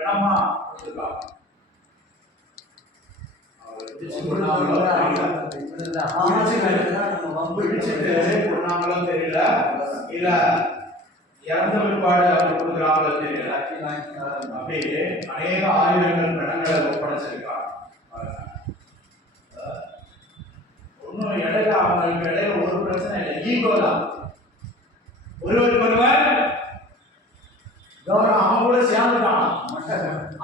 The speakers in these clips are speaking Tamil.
பிணமா கொடுத்துருக்காங்க. கொண்டாங்களோ தெரியல, இல்ல இறந்த பிற்பாடு அப்படி கொடுக்குறாங்களோ தெரியல. அப்படி அநேக ஆயுதங்கள் பிணங்களை ஒப்படைச்சிருக்காங்க. ஒன்னும் இடையில அவங்களுக்கு இடையில ஒரு பிரச்சனை இல்லை, ஈகோ தான். ஒருவருக்கு ஒருவர் கவனம். அவன் கூட சேர்ந்துட்டான்,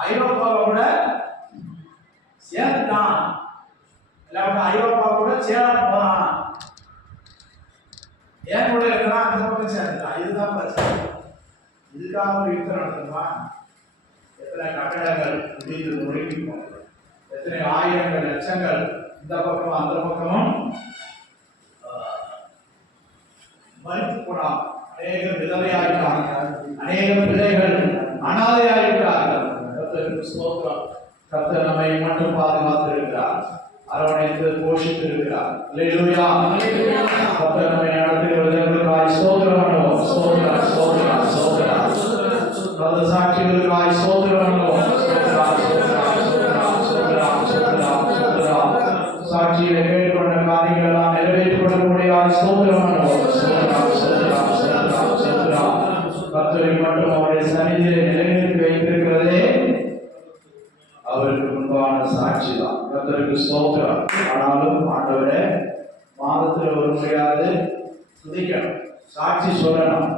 ஐரோப்பாவை கூட சேர்ந்துட்டான், இல்லாம ஐரோப்பா கூட சேர போறான். ஏன் கூட இருக்கிறான், அந்த பக்கம் சேர்ந்துட்டான். இதுதான் பிரச்சனை. இதுக்காக ஒரு யுத்தம் நடத்தணுமா? எத்தனை கட்டடங்கள் முடிந்து நுழைக்கி போனது, எத்தனை ஆயிரங்கள் லட்சங்கள் இந்த பக்கம் அந்த பக்கமும் மறுத்து போனான். அநேக விதவையாயிட்டாங்க, அநேக பிள்ளைகள் அனாதையாயிட்டார்கள். கர்த்தர் நம்மை மட்டும் பாதுகாத்து இருக்கிறார், அரவணைத்து போஷித்து இருக்கிறார். அல்லேலூயா. கர்த்தர் நம்மை நடத்துகிறவர்களுக்காய் ஸ்தோத்திரம் பண்ணுவோம். ஸ்தோத்திரம் ஸ்தோத்திரம் ஸ்தோத்திரம். பல சாட்சிகளுக்காய் ஸ்தோத்திரம் பண்ணுவோம். சாட்சியை கேட்டுக்கொண்ட காரியங்கள் எல்லாம் நிறைவேற்றப்படக்கூடிய ஸ்தோத்திரம் பண்ணுவோம். கர்த்தரை மட்டும் அவருடைய சன்னிதியிலே நிலைநிறுத்தி வைத்திருக்கிறதே அவருக்கு முன்பான சாட்சி தான். கர்த்தருக்கு ஸ்தோத்திரம். ஆனாலும் ஆண்டவரே, மாதத்தில் ஒரு முறையாவது துதிக்கணும், சாட்சி சொல்லணும்.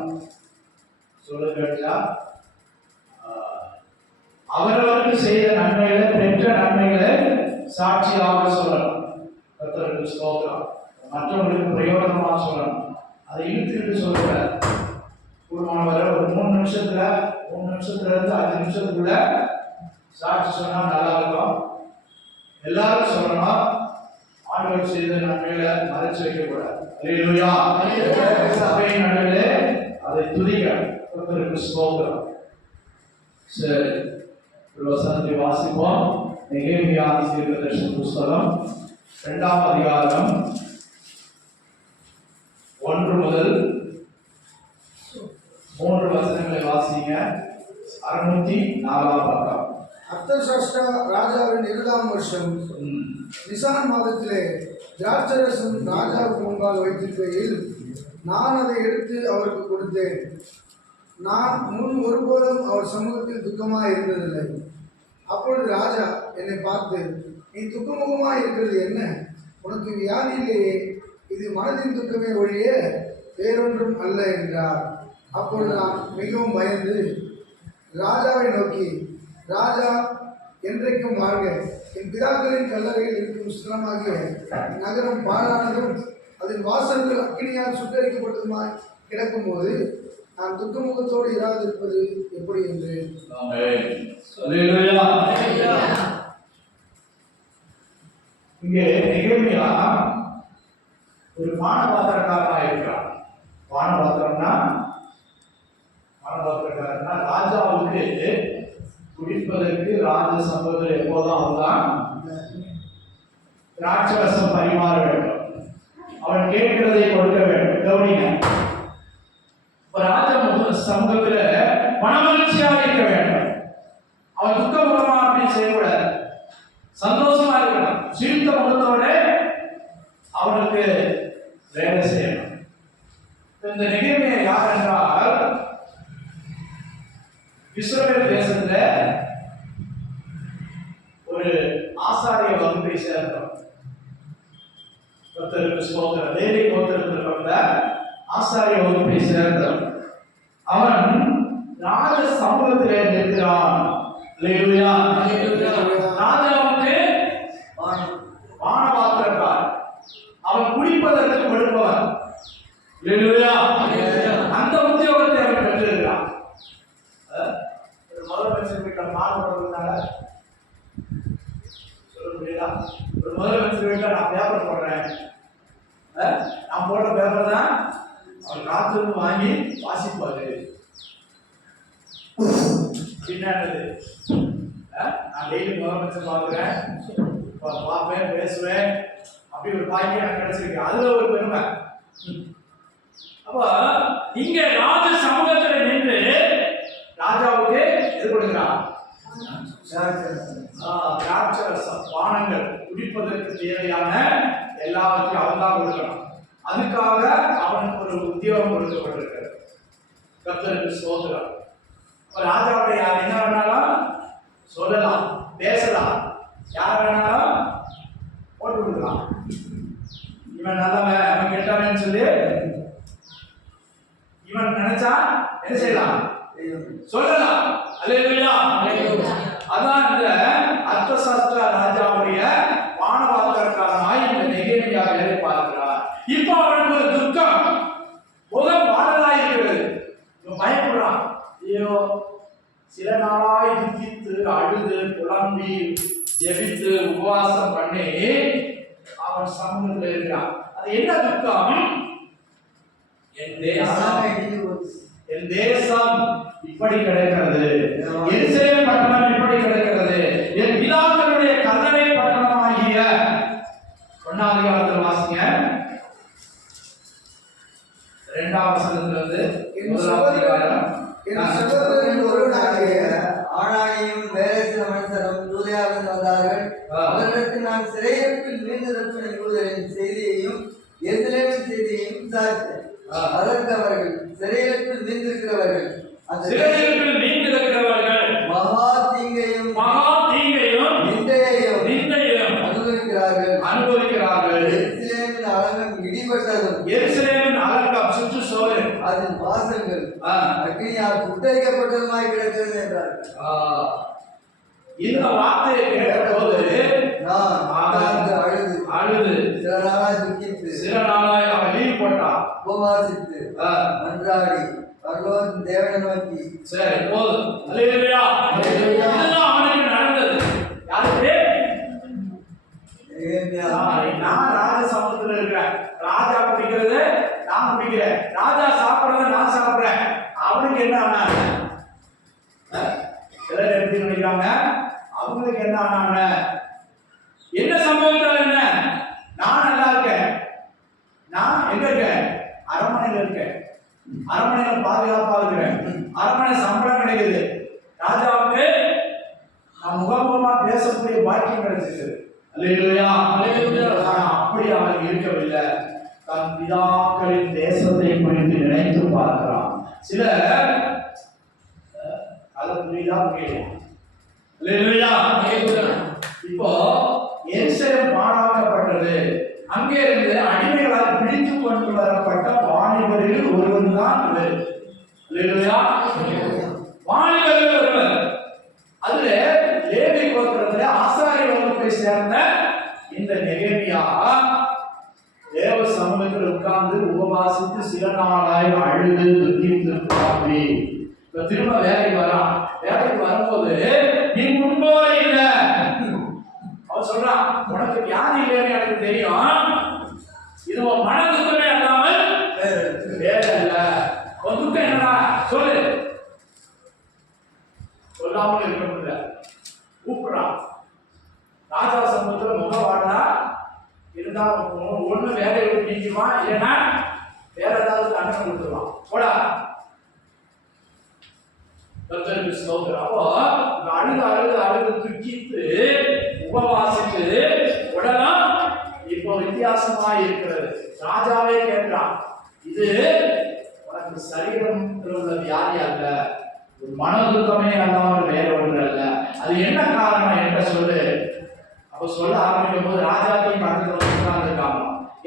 சொல்ல கேட்டா அவரவருக்கு செய்த நன்மைகளை, பெற்ற நன்மைகளை சாட்சியாக சொல்லணும். கர்த்தருக்கு ஸ்தோத்திரம். மற்றவங்களுக்கு பிரயோஜனமா சொல்லணும். அதை இழுத்துக்கிட்டு சொல்ற கூடுமானவரை ஒரு 3 நிமிஷத்துல இருந்து 5 நிமிஷத்துக்குள்ள சாட்சி சொன்னா நல்லா இருக்கும். எல்லாரும் சொல்லணும். ஆண்டவர் செய்த நன்மைகளை மறைச்சு வைக்கக்கூடாது. அல்லேலூயா. சபையின் நடுவிலே அதை துதிக்கணும். கர்த்தருக்கு ஸ்தோத்திரம். சரி, ஒரு வசனத்தை வாசிப்போம். நெகேமியா தீர்க்கதரிசன புஸ்தகம் 2ஆம் அதிகாரம் 1 முதல் 3 வசனங்களை வாசிங்க. 604ஆம் பக்கம். அர்த்தசாஷ்டா ராஜாவின் 20ஆம் வருஷம் நிசான் மாதத்திலே திராட்சரசம் ராஜாவுக்கு முன்பாக வைத்திருக்கையில் நான் அதை எடுத்து அவருக்கு கொடுத்தேன். நான் முன் ஒருபோதும் அவர் சமூகத்தில் துக்கமாக இருந்ததில்லை. அப்பொழுது ராஜா என்னை பார்த்து, நீ துக்கமுகமாக இருக்கிறது என்ன? உனக்கு வியாதி இல்லையே, இது மனதின் துக்கமே ஒழிய வேறொன்றும் அல்ல என்றார். அப்பொழுது நான் மிகவும் பயந்து ராஜாவை நோக்கி, ராஜா என்றைக்கும் வாழ்க, என் பிதாக்களின் கல்லறையில் இருக்கும் ஸ்தலமாகிய நகரம் பாழானதும் அதன் வாசல்கள் அக்கினியால் சுட்டரிக்கப்பட்டதுமாய் கிடக்கும்போது நான் துக்கமுகத்தோடு இராதிருப்பது எப்படி என்று. இங்கே நெகேமியா ஒரு பானபாத்திரக்காரனா இருக்கிறான். பானபாத்திரம்னா ராஜாவுக்கு குடிப்பதற்கு ராஜ சம்பவத்தில் எப்போதும் அவன்தான் திராட்சரசம் பரிமாற வேண்டும், அவன் கேட்கிறதை கொடுக்க வேண்டும். கவனிங்க, ராஜ சமூகத்தில் மனமகிழ்ச்சியாக இருக்க வேண்டும். அவன் துக்க முகமா அப்படின்னு செய்யக்கூடாது, சந்தோஷமா இருக்கணும். சிரித்த முகத்தோட அவனுக்கு வேலை செய்யணும். இந்த நெகேமியா யார் என்றால், இஸ்ரவேல் தேசத்துல ஒரு ஆசாரிய வகுப்பை சேர்ந்தவன். கர்த்தருக்கு ஸ்தோத்திரம். லேவி கோத்திரத்தில் வந்த ஆசாரிய வகுப்பை சேர்ந்தவன். அவன் ராஜ சமூகத்திலே நிற்கிறான். அல்லேலூயா. ராஜாவுக்கு பானபாத்திரக்கார், அவன் குடிப்பதற்கு கொடுப்பவன். அல்லேலூயா. அந்த உத்தியோகத்தை அவன் பெற்றிருக்கிறான். முதலமைச்சர் வீட்டில் மாறுபடுறதுனால சொல்ல முடியுதா? ஒரு முதலமைச்சர் வீட்டில் நான் பேப்பர் போடுறேன், நான் போட்ட பேப்பர் தான் அவன் காத்திருந்து வாங்கி வாசிப்பாரு. பின்னாடி நான் டெய்லி முதலமைச்சர் பார்க்குறேன், பார்ப்பேன், பேசுவேன், அப்படி ஒரு பாக்கியம் எனக்கு கிடைச்சிருக்கு. அதுல ஒரு பெருமை. அப்ப இங்க ராஜ சமூகத்தில் நின்று ராஜாவுக்கு எது கொடுக்கிறான்? திராட்சரசம் பானங்கள் குடிப்பதற்கு தேவையான எல்லாவற்றையும் அவன் தான் கொடுக்கணும். அதுக்காக அவனுக்கு ஒரு உத்தியோகம் கொடுக்கப்பட்டிருக்கிறது. கர்த்தருக்கு ஸ்தோத்திரம். ராஜாவுடைய என்ன வேணாலும் சொல்லலாம், பேசலாம், யார் வேணாலும் போட்டு கொடுக்கலாம். இவன் நல்லவன் அவன் கெட்டவன் சொல்லி இவன் நினைச்சா என்ன செய்யலாம், சொல்லலாம். அல்லேலூயா. அதான் இந்த அர்த்தசாஸ்திர ராஜாவுடைய வானவாக்கருக்காரனாய் இந்த நெகேமியா வேலை பார்க்கிறார். இப்போ அவனுக்கு ஒரு துக்கம், முகம் வாடலாய் இருக்கிறது. இவன் பயப்படுறான். ஐயோ, சில நாளாய் துக்கித்து அழுது புலம்பி ஜெபித்து உபவாசம் பண்ணி அவன் சமூகத்தில் இருக்கிறான். அது என்ன துக்கம்? என் தேசம் இப்படி கிடைக்கிறது, எருசலேம் பட்டணம் இப்படி கிடைக்கிறது, என் பிதாக்களுடைய கல்லறை பட்டணமாகிய 1ஆம் அதிகாரத்தில் வாசிங்க 2ஆம் வசனத்திலிருந்து 1ஆம் அதிகாரம். என் சகோதரரில் ஒருவனாகிய ஆனானியும் வேறு சில மனுஷரும் யூதேயாவிலிருந்து வந்தார்கள். அவர்களுக்கு நான் சிறையிருப்பில் மீண்டிருக்கும் யூதரின் செய்தியையும் எருசலேமின் செய்தியையும் விசாரித்தேன். அதற்கு அவர்கள் சிறையிருப்பில் மீண்டிருக்கிறவர்கள் மகா தீங்கையும் நிந்தையையும் அனுபவிக்கிறார்கள். எருசலேமின் அலங்கம் இடிபட்டதும், எருசலேமின் அலங்கம் சுற்றுச்சூழல் அதன் வாசல்கள் அக்னியால் சுட்டரிக்கப்பட்டதுமாய் கிடக்கிறது என்றார். இந்த வார்த்தையை கேட்டபோது நான் அழுது சில நாளாய் துக்கித்து, சில நாளாய் அவன் லீவ் போட்டான், உபவாசித்து மன்றாடி பரலோகத்தின் தேவனை நோக்கி. சரி, போதும். அல்லேலூயா. இதுதான் அவனுக்கு நடந்தது. யாருக்கு? நான் ராஜ சமூகத்தில் இருக்கிறேன். ராஜா குடிக்கிறது நான் குடிக்கிறேன், ராஜா சாப்பிடுறத நான் சாப்பிடுறேன். அவனுக்கு என்ன ஆனாங்க? சிலர் எப்படி நினைக்கிறாங்க, அவங்களுக்கு என்ன ஆனாங்க? என்ன சம்பவத்தால் என்ன? நான் நல்லா இருக்கேன், நான் எங்க இருக்கேன்? அரண்மனையில் இருக்கேன், அரண்மனையில் பாதுகாப்பா இருக்கிறேன், அரண்மனை சம்பளம் கிடைக்குது, ராஜாவுக்கு நான் முகமுகமா பேசக்கூடிய பாக்கியம் கிடைச்சிருக்கு. அல்லேலூயா. அப்படி அவன் இருக்கவில்லை. தன் பிதாக்களின் தேசத்தை குறித்து நினைத்து பார்க்கிறான். சில அதை புரியுதா? அல்லேலூயா. இப்போ எருசலேம் பாழாக்கப்பட்டது. அங்கே இருந்து அடிமைகளால் பிடித்து கொண்டு வரப்பட்ட வாலிபரில் ஒருவன் தான் இவர். அல்லேலூயா. வாலிபரில் ஒருவர். அதுல லேவி கோத்திரத்துல ஆசாரிய வகுப்பை சேர்ந்த இந்த நெகேமியா தேவ சமூகத்தில் உட்கார்ந்து உபவாசித்து சில நாளாய் அழுது துக்கித்து புலம்பி இப்ப திரும்ப வேலைக்கு வரான். வேலைக்கு வரும்போது நீ முன்போல இல்ல. அவன் சொல்றான், உனக்கு வியாதி இல்லைன்னு எனக்கு தெரியும், இது உன் மன துக்கமே அல்லாமல் வேற இல்ல. உன் துக்கம் என்னடா சொல்லு. சொல்லாமல் இருக்க முடியல. கூப்பிடுறான். ராஜா சமூகத்தில் முக வாடா இருந்தா ஒண்ணு வேலையை விட்டு நீக்குவான், இல்லைன்னா வேற ஏதாவது தண்டனை கொடுத்துருவான். போடா. கர்த்தருக்கு ஸ்தோத்திரம். அப்போ அழுது அழுது அழுது துக்கித்து உபவாசித்து உடலாம் இப்போ வித்தியாசமா இருக்கிறது. ராஜாவே கேட்கிறான், இது உனக்கு சரீரத்தில் உள்ள வியாதி அல்ல, மன துக்கமே அல்லாமல் வேற ஒன்று அல்ல. அது என்ன காரணம் என்ற சொல்லு. அப்ப சொல்ல ஆரம்பிக்கும் போது ராஜாத்தையும் பக்கத்துல இருக்காங்க.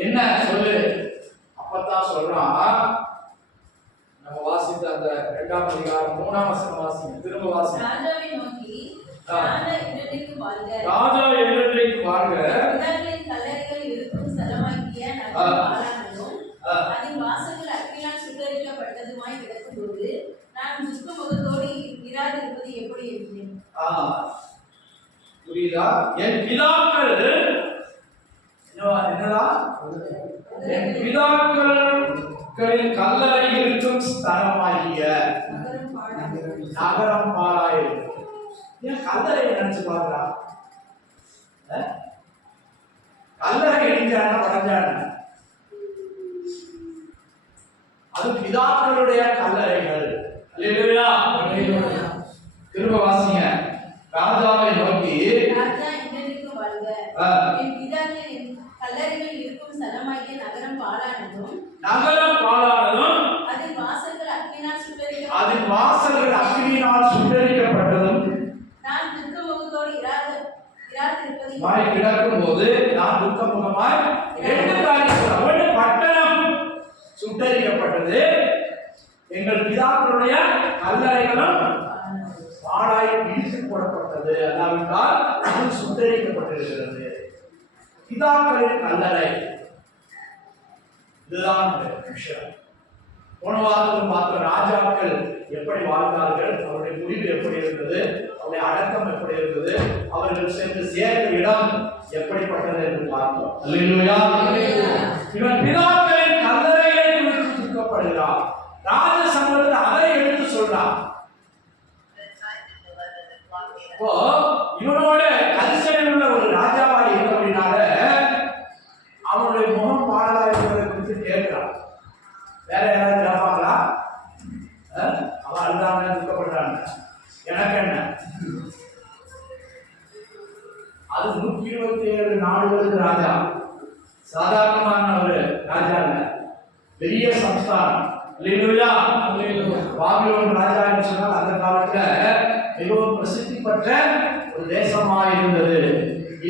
என்ன சொல்லு? அப்பதான் சொல்றான். நம்ம வாசித்த அந்த 2ஆம் அதிகாரம் 3ஆம் வசனம் வாசிங்க. திரும்ப வாசிங்க. ராஜாவை நோக்கி, ராஜா என்றென்றைக்கு வாழ்க, ராஜா என்றென்றைக்கு வாழ்க, பிதாக்களின் கல்லறைகள் இருக்கும் ஸ்தலமாகிய நகரம் பாழானதும் அதன் வாசல்கள் அக்கினியால் சுட்டெரிக்கப்பட்டதுமாய் கிடக்கும்போது நான் துக்க முகத்தோடு இராதிருப்பது எப்படி என்றேன். புரியுதா? என் பிதாக்கள் என்னதா? என் பிதாக்களின் கல்லறை இருக்கும் ஸ்தலமாகிய நகரம் பாழாயிருக்கும். ஏன் கல்லறையை நினைச்சு பாக்குறா? கல்லறை இடிஞ்சான உடஞ்சான அது பிதாக்களுடைய கல்லறைகள். அல்லேலூயா. திரும்ப வாசிங்க. கல்லறைகள் இருக்கும் ஸ்தலமாகிய நகரம் பாழானதும் நகரம் பாழானதும் அதின் வாசல்கள் அக்கினியால் அதன் வாசல்கள் அக்கினியினால் சுட்டெரிக்கப்பட்டதும் நான் துக்கமுகத்தோடு இராதிருப்பது மாய் கிடக்கும் போது நான் துக்கமுகமாய் இரண்டு காரியங்கள் ஒன்று பட்டணம் சுட்டெரிக்கப்பட்டது, எங்கள் பிதாக்களுடைய கல்லறைகளும் பாழாய் இடித்து போடப்பட்டது, அல்லாவிட்டால் அது சுட்டெரிக்கப்பட்டிருக்கிறது. பிதாக்களின் கல்லறை, இதுதான் விஷயம். போன வாரத்தில் பார்த்த ராஜாக்கள் எப்படி வாழ்ந்தார்கள், அவருடைய முடிவு எப்படி இருந்தது, அவருடைய அடக்கம் எப்படி இருந்தது, அவர்கள் சென்று சேர்ந்த இடம் எப்படிப்பட்டது என்று பார்த்தோம். அல்லேலூயா. இவன் பிதாக்களின் கல்லறைகளை குறித்து துக்கப்படுகிறார். ராஜ சமூகத்தில் அதை எடுத்து சொல்றார். இப்போ இவனோட கரிசனை உள்ள ஒரு ராஜாவா இருக்க அப்படின்னால அவனுடைய முகம் பாடலா இருக்கிறத குறித்து கேட்கிறான். வேற யாராவது கேட்பாங்களா? அவன் அழுதாங்க, துக்கப்படுறாங்க, எனக்கு என்ன? அது 127 நாடுகளுக்கு ராஜா, சாதாரணமான ஒரு ராஜா இல்ல, பெரிய சம்ஸ்தானம். பாபிலோன் ராஜா என்று சொன்னால் அந்த காலத்துல மிகவும் பிரசித்தி பெற்ற ஒரு தேசமாக இருந்தது.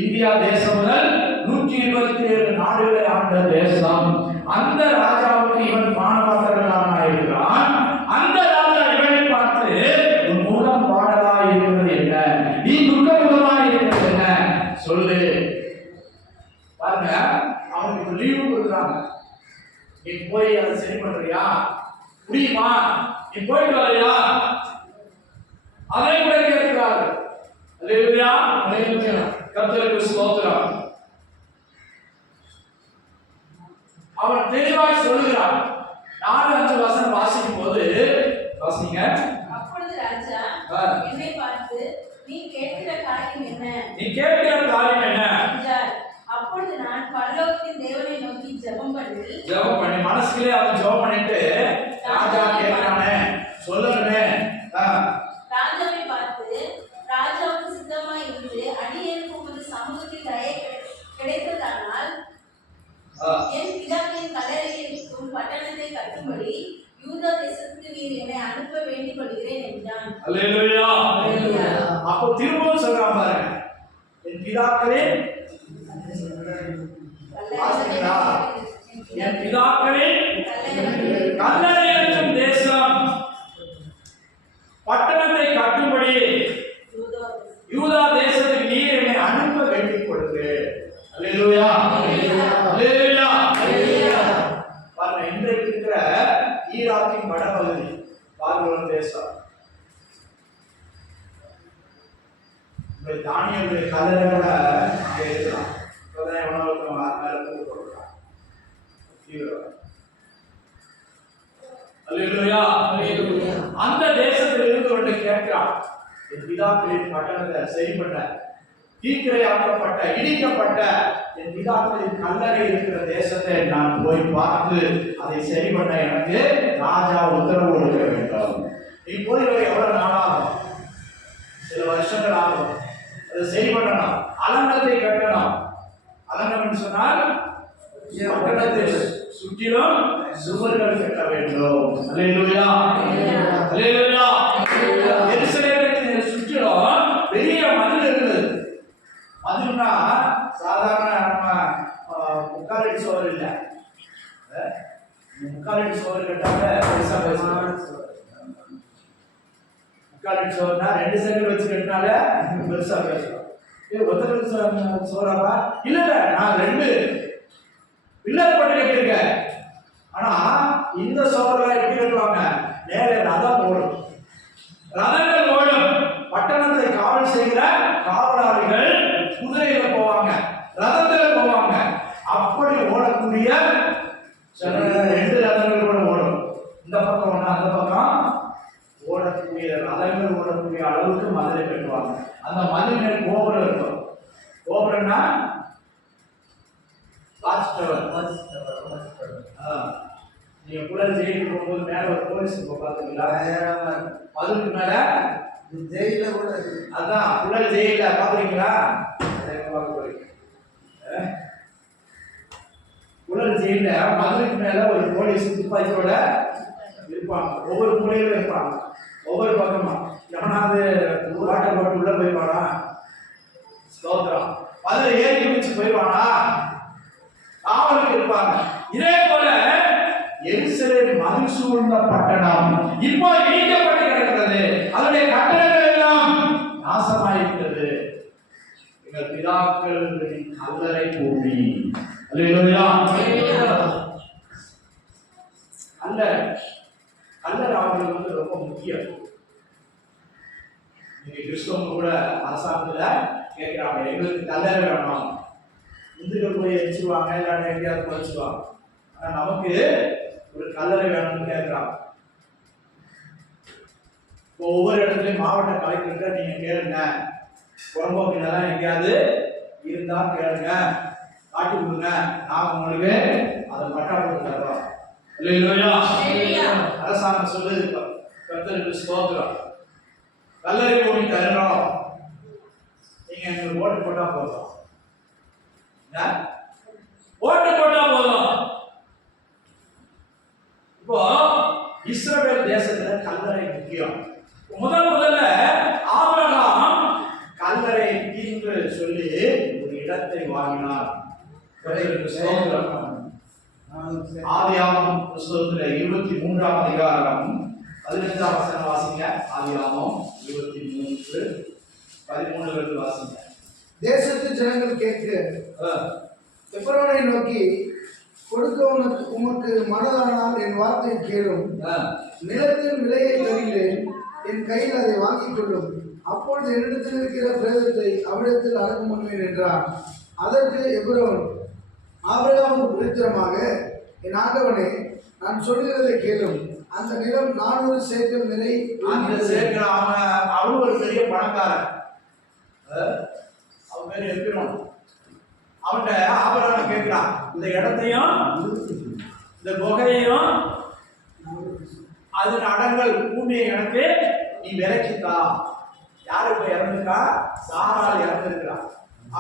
இந்தியா தேசம் முதல் 127 நாடுகளை ஆண்ட தேசம். அந்த ராஜாவுக்கு இவன் மாணவர்களாக இருக்கிறான். அந்த ராஜா இவனை பார்த்து உன் முகம் பாடலாக இருக்கிறது என்ன, நீ துக்கமுகமாக இருக்கிறது என்ன சொல்லு. பாருங்க, அவனுக்கு லீவு கொடுக்குறாங்க. நீ போய் அதை சரி பண்றியா, முடியுமா, நீ போயிட்டு வரையா, அதை கூட கேட்கிறார்கள். அல்லேலூயா, அல்லேலூயா, கர்த்தருக்கு ஸ்தோத்திரம். அவன் தெளிவாய் சொல்லுகிறான். 4-5 வசனம் வாசிக்கும் போது வாசிங்க. அப்பொழுது ராஜா என்னை பார்த்து நீ கேட்கிற காரியம் என்ன, நீ கேட்கிற காரியம் என்ன என்றார். அப்பொழுது நான் பரலோகத்தின் தேவனை நோக்கி ஜெபம் பண்ணி மனசுக்குள்ளே அவன் ஜெபம் பண்ணிட்டு ராஜா கேட்கிறானே சொல்லணுமே. ராஜாவை பார்த்து, ராஜாவுக்கு சித்தமாய் இருந்து அடியேனுக்கு உமது சமூகத்தில் தயை கிடைத்ததானால் என் பிதாக்களின் கல்லறையில் இருக்கும் பட்டணத்தை கட்டும்படி யூதா தேசத்துக்கு நீர் என்னை அனுப்ப வேண்டிக் கொள்கிறேன் என்றான். அல்லேலூயா, அல்லேலூயா. அப்போ திரும்பவும் சொல்றான் பாருங்க, என் பிதாக்களின் என் பிதாக்களின் கல்லறை இருக்கும் தேசம் பட்டணத்தை கட்டும்படி யூதா தேசத்துக்கு நீர் என்னை அனுப்ப வேண்டிக் கொள்ளுங்க. அல்லேலூயா, அல்லேலூயா, அல்லேலூயா. பாருங்க, இன்றைக்கு இருக்கிற ஈராக்கின் வடபகுதி பாபிலோன் தேசம். இந்த தானியலுடைய கல்லறைகளை அங்கே இருக்கலாம். இப்போதான் எவனோ மேல தூக்கு போடுறான். அல்லேலூயா, அல்லேலூயா. அந்த தேசத்தில் இருந்து கொண்டு கேட்கிறான், என் பிதாக்களின் பட்டணத்தை சரி பண்ண, தீக்கிரையாக்கப்பட்ட இடிக்கப்பட்ட என் பிதாக்களின் கல்லறை இருக்கிற தேசத்தை நான் போய் பார்த்து அதை சரி பண்ண எனக்கு ராஜா உத்தரவு கொடுக்க வேண்டும். நீ போய் எவ்வளவு நாளாகும்? சில வருஷங்கள் ஆகும். அதை சரி பண்ணணும், அலங்கத்தை கட்டணும். அலங்கம் சொன்னால் பட்டணத்தை சுற்றிலும் சுவர்கள் கட்ட வேண்டும். அல்லேலூயா, அல்லேலூயா. எருசலேமை சுற்றிலும் பெரிய மதில் இருந்தது. மதில்னா சாதாரண நம்ம முக்காலடி சுவர் இல்ல, முக்காலடி சுவர் கட்டாம பெருசா பேசுவாங்க. முக்காலடி சுவர்னா 2 செங்கல் வச்சு கட்டினால பெருசா பேசுவோம். ஒத்த சுவராப்பா இல்ல, நான் 2 பில்லர் போட்டு கட்டியிருக்கேன். ஆனா இந்த சுவர்ல எப்படி கட்டுவாங்க? மேலே ரதம் ஓடும், ரதங்கள் ஓடும். பட்டணத்தை காவல் செய்கிற காவலாளிகள் குதிரையில போவாங்க, ரதத்துல போவாங்க. அப்படி ஓடக்கூடிய 2 ரதங்கள் கூட ஓடும். இந்த பக்கம் ஒண்ணு, அந்த பக்கம் ஓடக்கூடிய ரதங்கள் ஓடக்கூடிய அளவுக்கு மதுரை கட்டுவாங்க. அந்த மதில் மேல் கோபுரம் இருக்கும். கோபுரம்னா நீங்க புலர் ஜெயிலுக்கு போகும்போது மேல ஒரு போலீஸ் பாத்தீங்களா? மதுரைக்கு மேல ஜெயில கூட அதான் புலர் ஜெயில பாக்குறீங்களா? உலக ஜெயில மதுரைக்கு மேல ஒரு போலீஸ் துப்பாக்கியோட இருப்பாங்க. ஒவ்வொரு மூலையிலும் இருப்பாங்க, ஒவ்வொரு பக்கமா. எவனாவது வாட்டர் போட்டு உள்ள போய்வானா? ஸ்தோத்திரம். அதுல ஏறி குதிச்சு போய்வானா? காவலுக்கு இருப்பாங்க. இதே போல எருசலேம் மதில் சூழ்ந்த பட்டணம் இப்போ இடிக்கப்பட்டு கிடக்கிறது. அதனுடைய கட்டடங்கள் எல்லாம் நாசமாயிருக்கிறது. எங்கள் பிதாக்களின் கல்லறை பூமி. அல்லேலூயா. கல்லறை அவர்களுக்கு வந்து ரொம்ப முக்கியம். நீங்க கிறிஸ்தவங்க கூட அரசாங்கத்துல கேட்கிறாங்க, எங்களுக்கு கல்லறை வேணும். இந்துக்கள் போய் எரிச்சுவாங்க, இல்லாட்டி எங்கேயாவது குறைச்சுவாங்க. ஆனா நமக்கு ஒரு கல்லறை வேணும்னு கேட்கிறாங்க. இப்போ ஒவ்வொரு இடத்துலயும் மாவட்ட கலெக்டர்கிட்ட நீங்க கேளுங்க, புறம்போக்கு நிலம் எங்கேயாவது இருந்தா கேளுங்க, காட்டி கொடுங்க, நாம உங்களுக்கு அதை பட்டா போட்டு தர்றோம். அரசாங்கம் சொல்லுது, கர்த்தருக்கு ஸ்தோத்திரம், கல்லறை பூமி தர்றோம், நீங்க எங்களுக்கு ஓட்டு போட்டா போதும். ஓட்டு போட்டா போதும். இப்போ இஸ்ரவேல் தேசத்துல கல்லறை முக்கியம். முதல்ல ஆபிரகாம் கல்லறை என்று சொல்லி ஒரு இடத்தை வாங்கினார். ஆதியாகமம் புத்தகத்துல 23ஆம் அதிகாரம் 15ஆம் வசனம் வாசிங்க. ஆதியாகமம் 23 13 வாசிங்க. தேசத்து ஜனங்கள் கேட்க எப்ரோனை நோக்கி, கொடுக்க உமக்கு மனதானால் என் வார்த்தை கேளும், நிலத்தின் விலையை தருகிறேன், என் கையில் அதை வாங்கிக் கொள்ளும், அப்பொழுது என்னிடத்தில் இருக்கிற பிரேதத்தை அவ்விடத்தில் அடக்கம் பண்ணுவேன் என்றார். அதற்கு எப்ரோன் ஆபிரகாமுக்கு விருத்தமாக, என் ஆண்டவனே, நான் சொல்கிறதை கேளும், அந்த நிலம் 400 சேக்கல் நிலை. அந்த சேக்கல் அவன் ஒரு பெரிய பணக்காரன். அவன் பேர் எப்ரோன். அவன்கிட்ட ஆபிரகாம் கேட்கிறான், இந்த இடத்தையும் இந்த குகையையும் அதன் அடங்கல் பூமியை எனக்கு நீ விலைக்குத்தா. யாரு இப்ப இறந்துருக்கா? சாராள் இறந்திருக்கிறான்.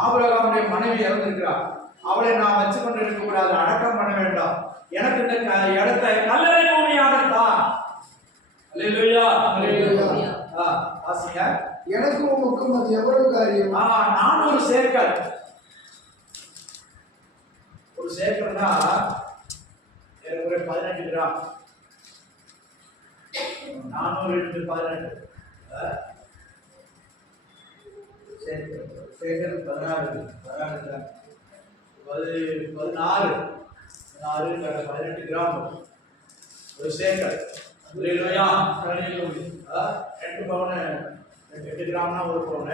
ஆபிரகாமுடைய மனைவி இறந்திருக்கிறான். அவளை நான் வச்சு கொண்டு இருக்க கூடாது, அடக்கம் பண்ண வேண்டாம். எனக்கு இந்த இடத்தை கல்லறை பூமியாகத்தான். அல்லேலூயா. ஆசியா, எனக்கு உமக்கும் அது எவ்வளவு காரியம்? 400 சேக்கல். ஒரு சேக்கல்னா ஏறக்குறைய 18 கிராம். 400 into 18 சேக்கல் 14 கிராம். 18 கிராம் ஒரு சேக்கல். அல்லேலூயா. 2 பவுன் 8 கிராம்னா ஒரு பவுன்,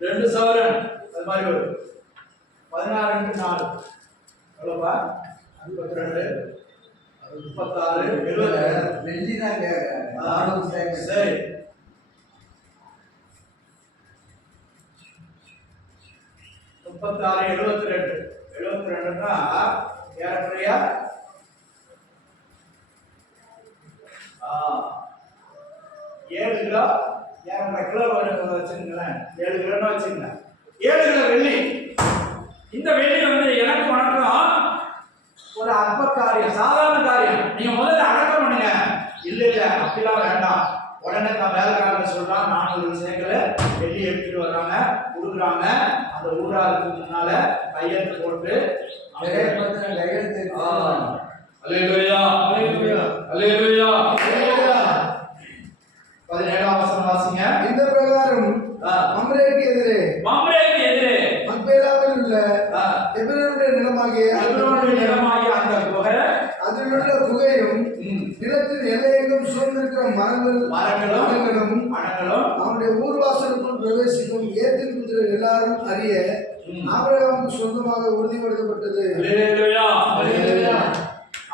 2 சவரன். அது மாதிரி ஒரு 16 into 4 எவ்வளோப்பா? 52, 36, 70. வெள்ளி தான் கேட்க. சரி, 36, 72. 72ன்னா ஏறக்குறைய 7 கிலோ, 2.5 கிலோ வச்சுங்களேன். 7 கிலோன்னு வச்சுங்க. 7 கிலோ வெள்ளி. இந்த வெள்ளி வந்து எனக்கு வணக்கம் ஒரு அற்ப காரியம், சாதாரண காரியம். நீங்க முதல்ல அடக்கம் பண்ணுங்க. இல்ல அப்படிலாம் வேண்டாம். உடனே தான் வேலைக்காரன் சொல்றான், 400 சேக்கல் வெள்ளி எடுத்துட்டு வர்றாங்க, கொடுக்குறாங்க. அந்த ஊராருக்கு முன்னால கையெழுத்து போட்டு அல்லேலூயா, அல்லேலூயா, அல்லேலூயா. 17ஆம் வசனம் வாசிங்க. இந்த பிரகாரம் மம்ரேக்கு எதிரே மக்பேலாவில் உள்ள எபிரோனுடைய நிலமாகிய அந்த குகை, அதிலுள்ள குகையும் நிலத்தின் எல்லையெங்கும் சூழ்ந்திருக்கிற மரங்களும் அவனுடைய ஊர்வாசலுக்குள் பிரவேசிக்கும் ஏத்தின் புத்திரர் எல்லாரும் அறிய ஆபிரகாமுக்கு சொந்தமாக உறுதிப்படுத்தப்பட்டது.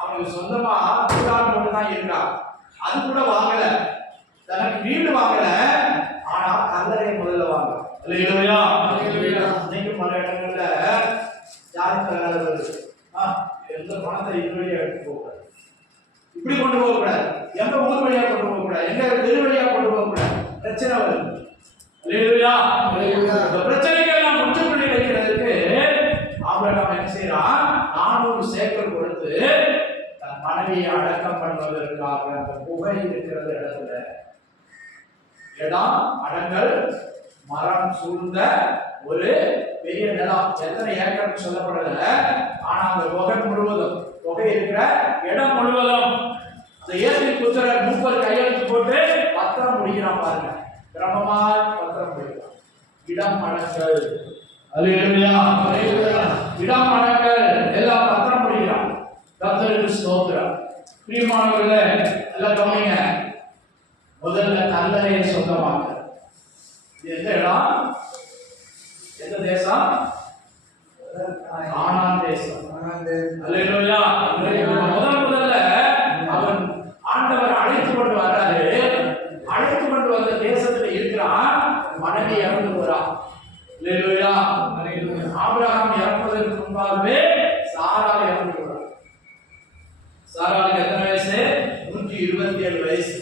அவனுக்கு சொந்தமா மட்டும் தான் இருக்கான். அது கூட வாங்கல, தனக்கு வீடு வாங்கல, ஆனா கல்லறை முதல்ல வாங்க. இன்னைக்கு பல இடங்கள்ல யாருக்கு எந்த பணத்தை இதுவழியா எடுத்து போகக்கூடாது, இப்படி கொண்டு போகக்கூடாது, எந்த ஊர் வழியா கொண்டு போகக்கூடாது, எங்க தெரு வழியா கொண்டு போகக்கூடாது. பிரச்சனை வருது. பிரச்சனைக்கு எல்லாம் முற்றுப்புள்ளி வைக்கிறதுக்கு ஆபிரகாம் என்ன மனைவியை அடக்கம் பண்ணுவதற்காக அந்த குகை இருக்கிற இடத்துல இடம் அடங்கல் மரம் சூழ்ந்த ஒரு பெரிய நிலம். எத்தனை ஏக்கர் சொல்லப்படல, ஆனா அந்த குகை முழுவதும், குகை இருக்கிற இடம் முழுவதும் அந்த இயற்கை புத்தர் 30 கையெழுத்து போட்டு பத்திரம் முடிக்கிறான் பாருங்க. கிரமமா பத்திரம் முடிக்கிறான். இடம் அடங்கல், அல்லேலூயா, இடம் அடங்கல் எல்லாம் பத்திரம் முடிக்கிறான். கர்த்தருக்கு ஸ்தோத்திரம். பிரியமானவர்களே, எல்லாம் கவனிங்க. முதல்ல கல்லறையை சொந்தமாக்க. இது எந்த இடம்? எந்த தேசம்? கானான் தேசம். அல்லேலூயா. முதல்ல அவன் ஆண்டவர் அழைத்து கொண்டு வர்றாரு. அழைத்து கொண்டு வந்த தேசத்துல இருக்கிறான். மனைவி இறந்து போறான். அல்லேலூயா. ஆபிரகாம் இறப்பதற்கு முன்பாகவே சாராள் இறந்து போறான். சாராளுக்கு எத்தனை வயசு? 127 வயசு.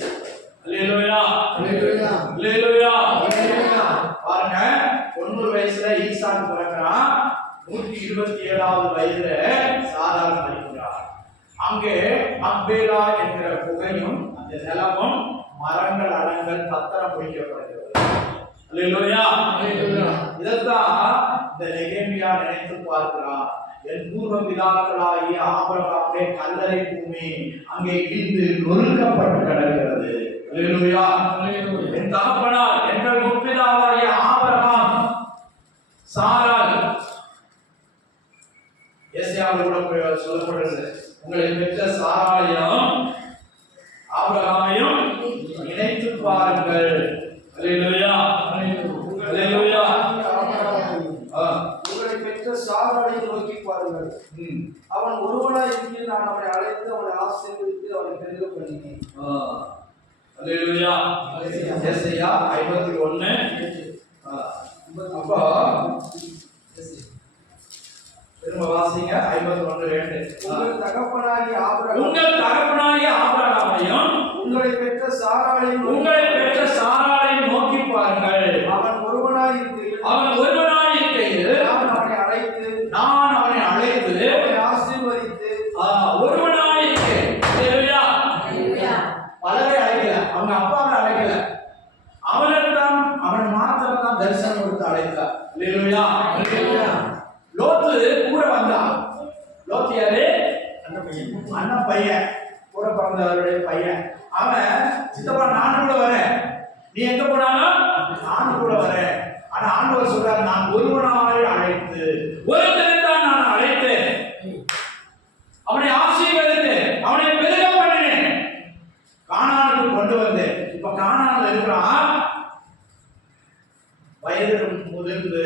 அல்லேலூயா, அல்லேலூயா, அல்லேலூயா. பாருங்க, 90 வயசுல ஈசாக்கு பிறக்கிறான். 127வது வயதுல சாராள் மரிக்கிறார். அங்கே மக்பேலா என்கிற குகையும் அந்த நிலமும் மரங்கள் அடங்கல் பத்திரம் பிடிக்கப்படுகிறது. அல்லேலூயா, அல்லேலூயா. இதைத்தான் இந்த நெகேமியா நினைத்து பார்க்கிறார். என் பூர்வ பிதாக்களாகிய ஆபிரகாமுடைய கல்லறை பூமி அங்கே இடிந்து நொறுக்கப்பட்டு கிடக்கிறது. அல்லேலூயா, அல்லேலூயா. என் தகப்பனார் எங்கள் முற்பிதாவாகிய ஆபிரகாம் சாராள், எசேயாவில் கூட சொல்லப்படுகிறது, உங்களை பெற்ற சாராளையும் ஆபிரகாமையும் இணைத்து பாருங்கள். அல்லேலூயா, அல்லேலூயா. உங்களை பெற்ற சாராளை நோக்கி பாருங்கள். அவன் ஒருவனாய் இருக்கையில் நான் அவனை அழைத்து அவனை ஆசீர்வதித்து அவனை பெருக பண்ணினேன். அல்லேலூயா. எசேயா 51. அப்போ திரும்ப வாசிங்க. 51:2. உங்கள் தகப்பனாகிய ஆபிரகாம், உங்கள் தகப்பனாகிய ஆபிரகாமையும் உங்களை பெற்ற சாராளையும் நோக்கி பாருங்கள். அவன் ஒருவனாய் இருக்கையில் நான் அவனை அழைத்து அவனை ஆசீர்வதித்து ஒருவனாய் இருக்கேன். அல்லேலூயா. பலரை அழைக்கல, அவங்க அப்பாவை அழைக்கல, அவனைத்தான், அவன் மாத்திரம் தான் தரிசனம் கொடுத்து அழைத்தார். அல்லேலூயா, அல்லேலூயா. லோத்து கூட வந்தான். லோத்து யாரு? அண்ணன் பையன், கூட பிறந்தவருடைய பையன். அவன் சித்தப்பா நான் கூட வரேன், நீ எங்க போனாலும் நான் கூட வரேன். ஆனா ஆண்டவர் சொல்றாரு, நான் ஒருவனாய் அழைத்து, ஒருத்தரைத்தான் நான் அழைத்தேன், அவனை ஆசீர்வதித்து அவனை பெருக பண்ணினேன், கானானுக்கு கொண்டு வந்தேன். இப்ப கானான்ல இருக்கிறான். வயது முதிர்ந்து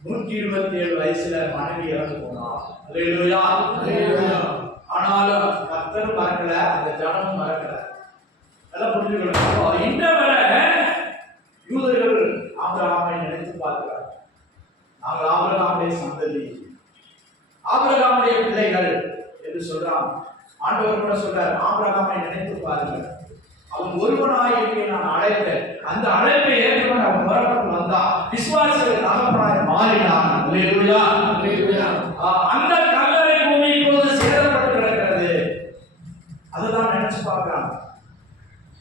127 வயசுல மனைவி இறந்து போனான். அல்லேலூயா, அல்லேலூயா. ஆனாலும் கர்த்தர் மறக்கல, அந்த ஜனமும் மறக்கல. நல்லா புரிஞ்சுக்கணும். இந்த வரை யூதர்கள் ஆபிரகாமை நினைத்து பார்க்கிறார். நாங்கள் ஆபிரகாமுடைய சந்ததி, ஆபிரகாமுடைய பிள்ளைகள் என்று சொல்றான். ஆண்டவர் கூட சொல்றார், ஆபிரகாமை நினைத்து பாருங்கள், அவன் ஒருவனாய் இருக்க நான் அழைத்தேன். அந்த அழைப்பை ஏற்றுக்கொண்டு அவன் புறப்பட்டு வந்தான். விசுவாசிகள் தகப்பனாய் மாறினான். அல்லேலூயா, அல்லேலூயா. அந்த கல்லறை பூமி இப்போது சேதப்பட்டு கிடக்கிறது. அதுதான் நினைச்சு பார்க்கிறான்.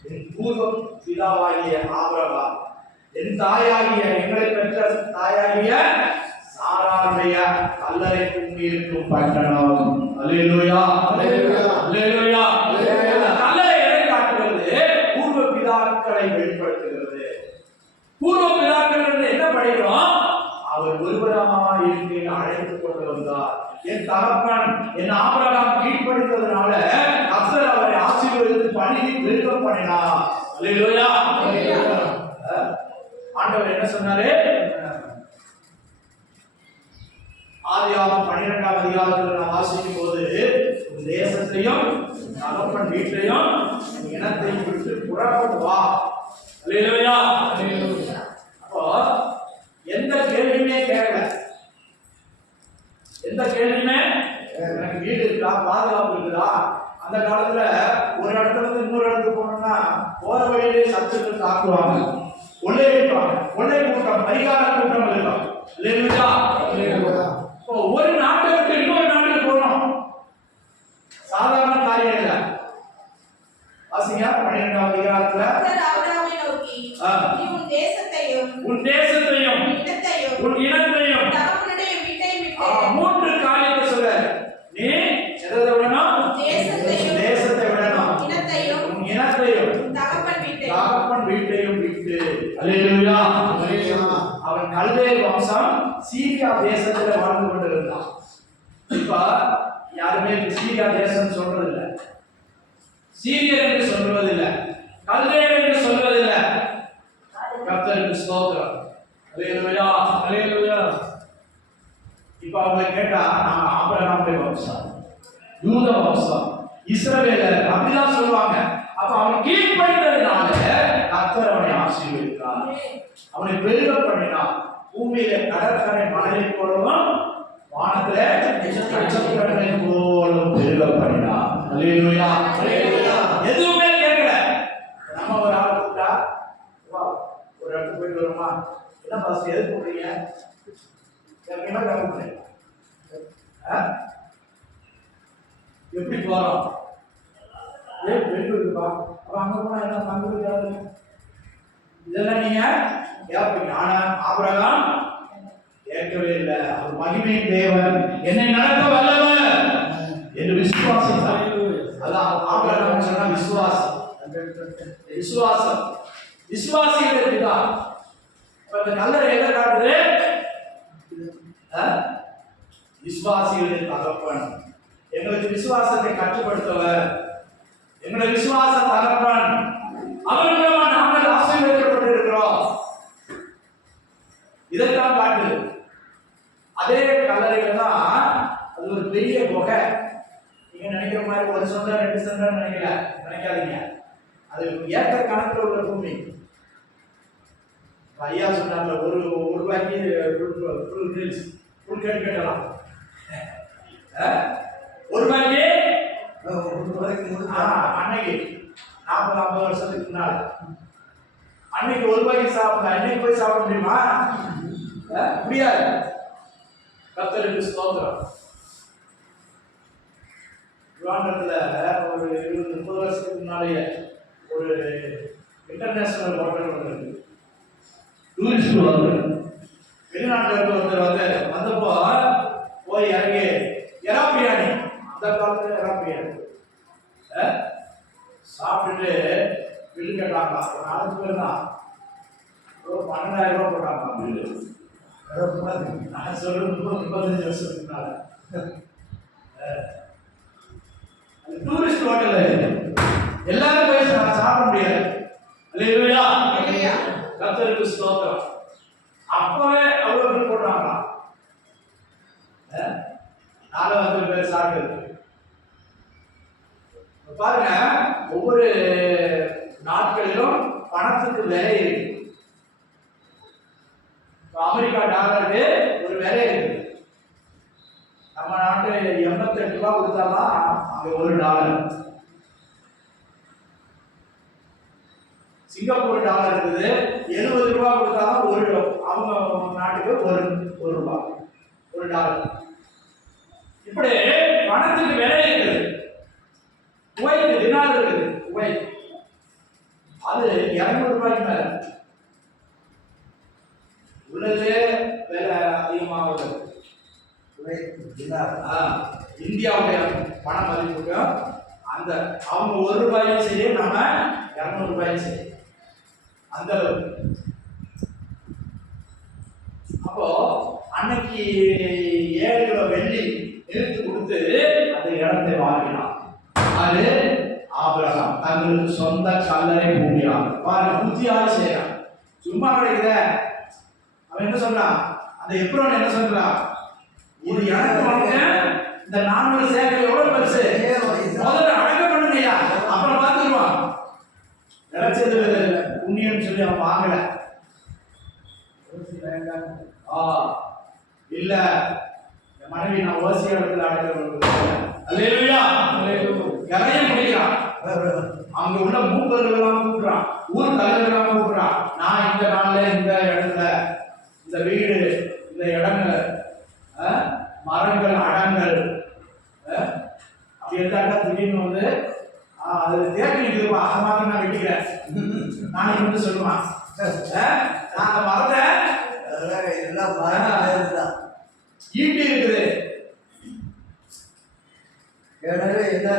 என் பூர்வம் பிதாவாகிய ஆபிரகாம், என் தாயாகிய, எங்களை பெற்ற தாயாகிய சாராளுடைய கல்லறை பூமி இருக்கும் பட்டணம். அல்லேலூயா, அல்லேலூயா, அல்லேலூயா. கல்லறை எதை காட்டுகிறது? பூர்வ பிதாக்களை வெளிப்படுத்துகிறது. பூர்வ பிதாக்கள் என்று என்ன படிக்கிறோம்? அவர் ஒருவராக இருக்கையில் அழைத்துக் கொண்டு வந்தார். என் தகப்பன் என் ஆபிரகாம் கீழ்ப்படுத்ததுனால கர்த்தர் அவரை ஆசீர்வதித்து பணியை பெருக பண்ணினார். அல்லேலூயா. ஆண்டவர் என்ன சொன்னாரு? ஆதியாகமம் 12ஆம் அதிகாரத்தில் நாம் வாசிக்கும் போது, தேசத்தையும் தகப்பன் வீட்டையும் இனத்தையும் விட்டு புறப்பட்டு வா. அல்லேலூயா. அப்போ எந்த கேள்வியுமே கேட்கல. எந்த கேள்வியுமே, எனக்கு வீடு இருக்கா, பாதுகாப்பு இருக்குதா? அந்த காலத்துல ஒரு இடத்துல இருந்து இன்னொரு இடத்துக்கு போனோம்னா போற வழியிலே சத்துக்கள் தாக்குவாங்க, கொள்ளை வைப்பாங்க. கொள்ளை கூட்டம், பரிகார கூட்டம் இருக்கும். அல்லேலூயா. ஒரு நாட்டை விட்டு இன்னொரு நாட்டுக்கு போகணும், சாதாரண காரியம் இல்லை. ஆ. நீ உன் தேசத்தையும் உன் தேசத்தையும் இனத்தையும் உன் இனத்தையும் தகப்பனுடைய வீட்டையும் விட்டு 3 காரியத்தை சொல்ல. நீ எதை விடணும்? தேசத்தையும் தேசத்தை விடணும், இனத்தையும் உன் இனத்தையும் தகப்பன் வீட்டையும் தகப்பன் வீட்டையும் விட்டு. அல்லேலூயா. அவன் கல்தேய வம்சம் சீரியா தேசத்துல வாழ்ந்து கொண்டிருந்தான். இப்ப யாருமே சீரியா தேசம் சொல்றது இல்லை, சீரியர் என்று சொல்வதில்லை, கல்தேயர் என்று சொல்வதில்லை. கர்த்தருக்கு ஸ்தோத்திரம். அல்லேலூயா, அல்லேலூயா. இப்ப அவங்க கேட்டா நாங்க ஆபிரகாமுடைய வம்சம், யூத வம்சம், இஸ்ரவேலர் அப்படிதான் சொல்லுவாங்க. அப்ப அவன் கீழ்ப்படிந்ததுனால கர்த்தர் அவனை ஆசீர்வதித்தார், அவனை பெருக பண்ணினார். பூமியில கடற்கரை மணலை போலவும் வானத்துல நட்சத்திரங்களை போலும் பெருக பண்ணினார். அல்லேலூயா, அல்லேலூயா. எதுவுமே கேட்கல. நம்ம ஒரு ஆள் கூப்பிட்டா, வா ஒரு இடத்துக்கு போயிட்டு வருமா, என்ன பாஸ் எது கூப்பிடுறீங்க, எப்படி போறோம், பெங்களூருப்பா, அப்ப அங்க போனா என்ன தங்குறது, இதெல்லாம் நீங்க கேட்பீங்க. ஆனா ஆபிரகாம் கேட்கவே இல்லை. அவர் மகிமையின் தேவன், என்னை நடத்த வல்லவர் என்று விசுவாசித்தார். அதான் ஆபிரகாம் சொன்ன விசுவாசம். விசுவாசம் விசுவாசிகளுக்கு தான். இந்த கல்லறை எதை காட்டுது? விசுவாசிகளின் தகப்பன், எங்களுக்கு விசுவாசத்தை கட்டுப்படுத்தவர், எங்களுடைய விசுவாச தகப்பன். அவர் மூலமா நாங்கள் ஆசீர்வதிக்கப்பட்டிருக்கிறோம். இதைத்தான் காட்டுது. அதே கல்லறையில தான் அது ஒரு பெரிய குகை. நீங்க நினைக்கிற மாதிரி ஒரு சொந்தம் 2 சொந்தம் நினைக்காதீங்க. அது ஏக்கர் கணக்கில் உள்ள பூமி. ஐயா சொன்னாங்க, ஒரு ரூபாய்க்கு ஃபுல் கேட்கலாம். 1 ரூபாய்க்கு அன்னைக்கு 40-50 வருஷத்துக்கு முன்னாடி அன்னைக்கு 1 ரூபாய்க்கு சாப்பிட, அன்னைக்கு போய் சாப்பிட முடியுமா? முடியாது. கர்த்தருக்கு ஸ்தோத்திரம். விவாண்டத்துல ஒரு 20-30 வருஷத்துக்கு முன்னாலேயே ஒரு இன்டர்நேஷனல் ஹோட்டல் வந்திருக்கு. டூரிஸ்ட் வந்து வெளிநாட்டில் இருந்து ஒருத்தர் வந்தப்போ போய் இறங்கி எறா பிரியாணி, அந்த காலத்துல எறா பிரியாணி சாப்பிட்டுட்டு பில்லு கேட்டாங்க. ஒரு 4 பேர் தான், ஒரு 12,000 ரூபாய் போட்டாங்க பில்லு. நான் சொல்றது 35 வருஷத்துக்கு முன்னால. டூரிஸ்ட் ஹோட்டல் எல்லாரும் போய் சாப்பிட முடியாது. அல்லேலூயா, கர்த்தருக்கு ஸ்தோத்திரம். அப்பவே அவ்வளவு பேர் போடுறாங்க. 4 பேர் சாப்பிட்டு பாருங்க. ஒவ்வொரு நாட்களிலும் பணத்துக்கு விலை இருக்கு. அமெரிக்கா டாலருக்கு ஒரு விலை இருக்கு. நம்ம நாட்டு 88 ரூபாய் கொடுத்தாதான் அங்க $1. சிங்கப்பூர் டாலர் இருக்குது, 70 ரூபாய் கொடுத்தாதான் அவங்க நாட்டுக்கு ஒரு ரூபாய், $1. இப்படி பணத்துக்கு விலை இருக்குது. குவைத் தினார் இருக்குது. குவைத் அது 200 ரூபாய்க்கு மேல. உள்ளதே விலை அதிகமாகுது. இந்தியாவுடைய பண மதிப்புக்கு அந்த அவங்க 1 ரூபாயும் சரி, நம்ம 200 ரூபாயும் சரி, அந்த அளவுக்கு. அப்போ அன்னைக்கு 7 கிலோ வெள்ளி நிறுத்து கொடுத்து அந்த இடத்தை வாங்கினான். அது ஆபிரகாம் தங்களுக்கு சொந்த கல்லறை பூமியாக பாருங்க, புத்தியாக செய்யறான். சும்மா கிடைக்குத. அவன் என்ன சொல்றான்? அந்த எப்ரோன் என்ன சொல்றான்? இது எனக்கு வாங்க, இந்த 400 சேக்கல் எவ்வளவு பெருசு, முதல்ல அடக்கம் பண்ணுங்கய்யா, அப்புறம் பார்த்துக்குவான். நினைச்சது புண்ணியம் சொல்லி அவன் வாங்கல. இல்ல, என் மனைவி நான் ஓசி இடத்துல அடக்கம். அல்லேலூயா, கரையை முடிக்கிறான். அங்க உள்ள மூப்பர்கள் எல்லாம் கூப்பிடுறான், ஊர் தலைவர் எல்லாம் கூப்பிடுறான். நான் இந்த நாள்ல இந்த இடத்துல இந்த வீடு, இந்த இடங்கள், மரங்கள், அடங்கள் அப்படி இருந்தாக்கா திடீர்னு வந்து அது தேக்கு நிற்குதுப்பா, அதை மாத்திரம் நான் வெட்டிக்கிறேன். நாளைக்கு வந்து சொல்லுவான் நான் அந்த மரத்தை இதெல்லாம் மரம் தான் ஈட்டி இருக்குது.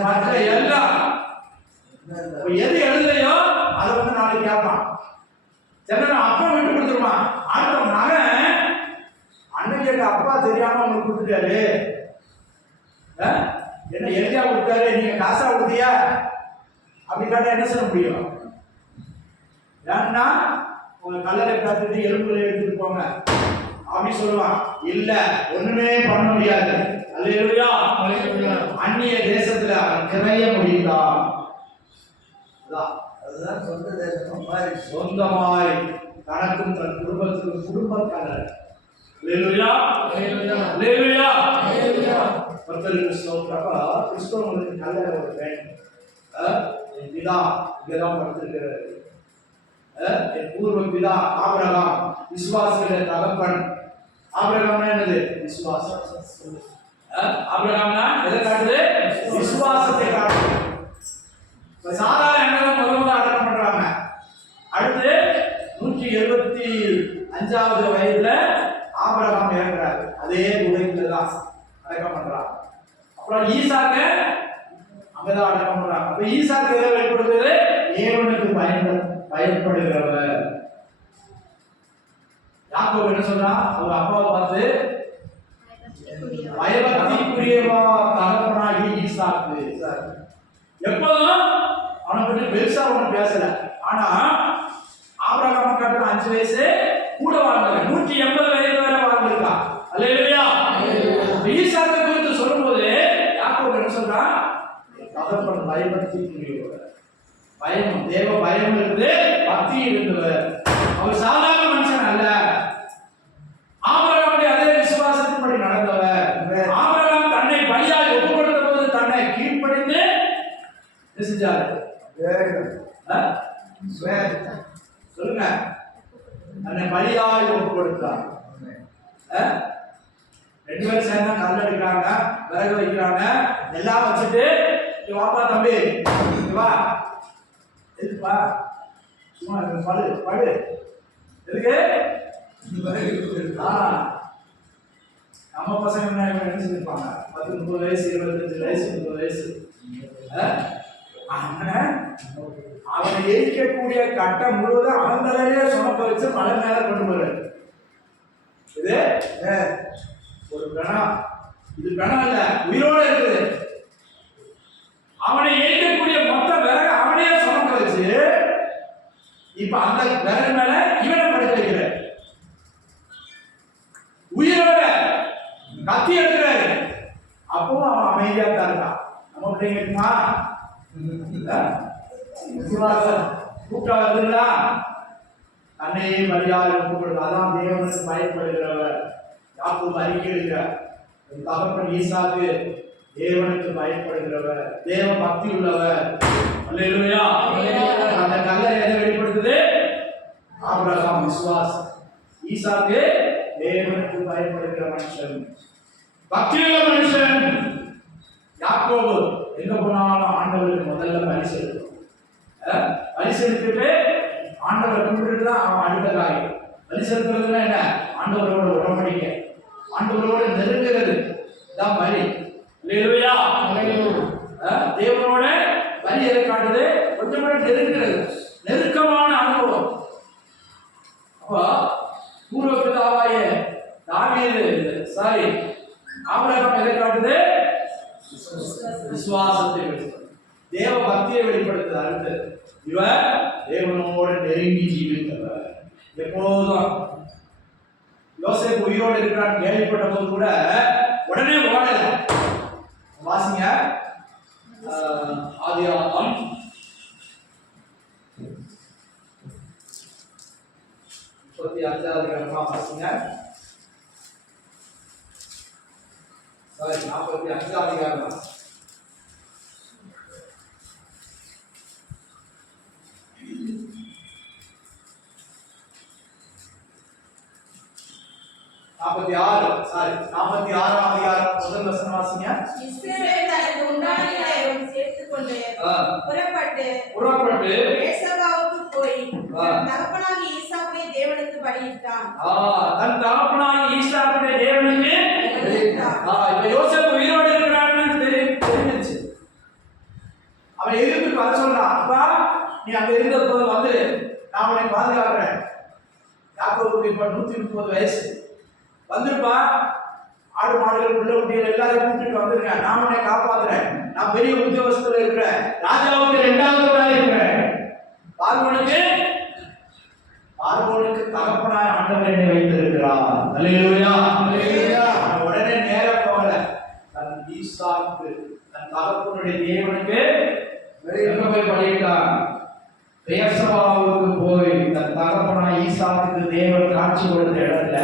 மற்ற எல்லாம் எது எழுதலையோ அதை வந்து நாளைக்கு கேட்பான். சரி, அப்பா விட்டு கொடுத்துருவான். அடுத்த மகன் அன்னைக்கு எங்க அப்பா தெரியாம உங்களுக்கு கொடுத்துட்டாரு, என்ன எழுதியா கொடுத்தாரு, நீங்க காசா கொடுத்தியா அப்படி கேட்டா என்ன சொல்ல முடியும்? ஏன்னா உங்க கல்லறை காத்துட்டு எலும்புகளை எடுத்துட்டு போங்க அப்படி சொல்லுவான். இல்ல, ஒண்ணுமே பண்ண முடியாது. அல்லேலூயா. அந்நிய தேசத்துல அவன் கிரைய முடியுதான். அதுதான் சொந்த தேசம் மாதிரி சொந்தமாய் தனக்கும் தன் குடும்பத்துக்கும் குடும்பம் கல்லறை. அல்லேலூயா. அல்லேலூயா. கர்த்தருக்கு ஸ்தோத்திரம். கிறிஸ்தவங்களுக்கு கல்லறை ஒரு வேண்டும். என் பிதா இங்கதான் படுத்திருக்கிறார். என் பூர்வ பிதா ஆபிரகாம் விசுவாசத்தின் தகப்பன். ஆபிரகாம்னா என்னது? விசுவாசம். ஆபிரகாம்னா எதை காட்டுது? விசுவாசத்தை காட்டுது. சாதாரண எண்ணம் முதல்ல அடக்கம் பண்றாங்க. அடுத்து 175வது வயதுல ஆபிரகாம் இறங்குறாரு. அதே குகைக்குள்ள தான் அடக்கம் பண்றாங்க. அப்புறம் ஈசாக்க அங்கதான் அடக்கம் பண்றாங்க. அப்ப ஈசாக்கு எதை வெளிப்படுத்துறது? தேவனுக்கு பயன்படுகிறவர். யாக்கோபு என்ன சொல்றான்? அவங்க அப்பாவை பார்த்து பயபக்திக்குரியவா தகப்பனாகி ஈசாக்கு. எப்போதும் அவனை பற்றி பெருசா ஒண்ணு பேசல. ஆனா ஆபிரகாம் காட்டுற 5 வயசு கூட வாழ்ந்தாங்க. 180 வயது வரை வாழ்ந்திருக்கான். அல்லேலூயா. ஈசாக்கு குறித்து சொல்லும்போது யாக்கோபு என்ன சொல்றான்? தகப்பன் பயபக்திக்குரியவர். பயம், தேவ பயம் இருக்குது, பக்தி இருந்தவர். அவர் சாதாரண மனுஷன் அல்ல. ஆபிரகாமுடைய அதே விசுவாசத்தின்படி நடந்தவர். ஆபிரகாம் தன்னை பலியாய் ஒப்புக் கொடுத்த போது தன்னை கீழ்ப்படிந்து செஞ்சாரு. சொல்லுங்க, தன்னை பலியாய் ஒப்புக் கொடுத்தார். 2 பேரும் சேர்ந்தா கல் எடுக்கிறாங்க, விறகு வைக்கிறாங்க, எல்லாம் வச்சுட்டு வாப்பா தம்பி வா, எதுக்குப்பா சும்மா படு படு எதுக்கு? நம்ம பசங்க என்ன செஞ்சிருப்பாங்க? 10 30 வயசு 25 வயசு 30 வயசு. அவனை எரிக்கக்கூடிய கட்டம் முழுவதும் அவன் தலையிலே சுமக்க வச்சு மலை மேல கொண்டு போற. இது ஒரு கணம். இது கணம் இல்ல, உயிரோட இருக்குது. அவனை எரிக்கக்கூடிய மொத்த விறகு அவனையே சுமக்க வச்சு இப்ப அந்த விறகு மேல இவனை படுக்க வைக்கிற. உயிரோட கத்தி எடுக்கிறாரு. அப்பவும் அவன் அமைதியா தான் இருக்கான். நம்ம பிள்ளைங்க இருக்குமா? கூட்டா வருதுங்களா? தன்னையே பலியாக ஒப்புக்கொடுங்க. அதான் தேவனுக்கு பயப்படுகிறவர். யாக்கோபு அறிக்கை எழுதுகிறார், தகப்பன் ஈசாக்கு தேவனுக்கு பயப்படுகிறவர், தேவ பக்தி உள்ளவர். அல்லேலூயா. அந்த கல்லறை எதை வெளிப்படுத்துது? ஆபிரகாம் விசுவாசம். ஈசாக்கு தேவனுக்கு பயப்படுகிற மனுஷன், பக்தியுள்ள மனுஷன். யாக்கோபு எங்க போனாலும் ஆண்டவருக்கு முதல்ல பலி செலுத்தும். பலி செலுத்திட்டு ஆண்டவரை கும்பிட்டு தான் அவன் அடுத்த காரியம். பலி செலுத்துறதுன்னா என்ன? ஆண்டவரோட உடன்படிக்கை, ஆண்டவரோட நெருங்குறது தான் பலி. அல்லேலூயா. தேவனோட பலி எதை காட்டுது? கொஞ்சம் கூட நெருங்குறது, நெருக்கமான அனுபவம். அப்போ பூர்வ பிதாவாய தாவீது ஆபிரகாம் எதை காட்டுது? விசுவாசத்தை வெளிப்படுத்து, தேவ பக்தியை வெளிப்படுத்துது. அடுத்து இவர் தேவனோடு நெருங்கி ஜீவித்தவர். எப்போதும் யோசேப்பு உயிரோடு இருக்கிறான்னு கேள்விப்பட்ட போது கூட உடனே ஓடல. வாசிங்க ஆதியாகமம் 35வது வாசிங்க. 45வது அதிகாரம். முதல் வசனம் வாசிங்க. இஸ்ரவேல் தனக்கு உண்டானதையும் சேர்த்துக் எடுத்துக்கொண்டு ஆ. புறப்பட்டு ஏசாவுக்கு போய் தன் தகப்பனாகிய ஈசாக்குடைய தேவனுக்கு பலியிட்டான். தன் தகப்பனாகிய ஈசாக்குடைய தேவனுக்கு பலியிட்டான். இப்ப யோசேப்பு உயிரோடு இருக்கிறான்னு தெரிஞ்சிருச்சு. அவன் எதிர்த்து வர சொல்றான், அப்பா நீ அங்க இருந்த போது வந்து நான் உன்னை பாதுகாக்கிறேன். யாக்கோபுக்கு இப்ப 130 வயசு. வந்துருப்பா, ஆடு மாடுகள் உள்ள குட்டிகள் எல்லாரையும் கூப்பிட்டு வந்துருங்க, நான் உன்னை காப்பாத்துறேன். நான் பெரிய உத்தியோகஸ்தல இருக்கிறேன், ராஜாவுக்கு 2வது இருக்கிறேன். பார்வோனுக்கு தகப்பனாய் ஆண்டவர் என்னை வைத்திருக்கிறார். அல்லேலூயா. உடனே நேர போகல, தன் ஈசாக்கு தன் தகப்பனுடைய தேவனுக்கு எங்க போய் பலியிட்டான்? பெயர்சபாவுக்கு போய் தன் தகப்பனாய் ஈசாக்கு தேவன் காட்சி கொடுத்த இடத்துல,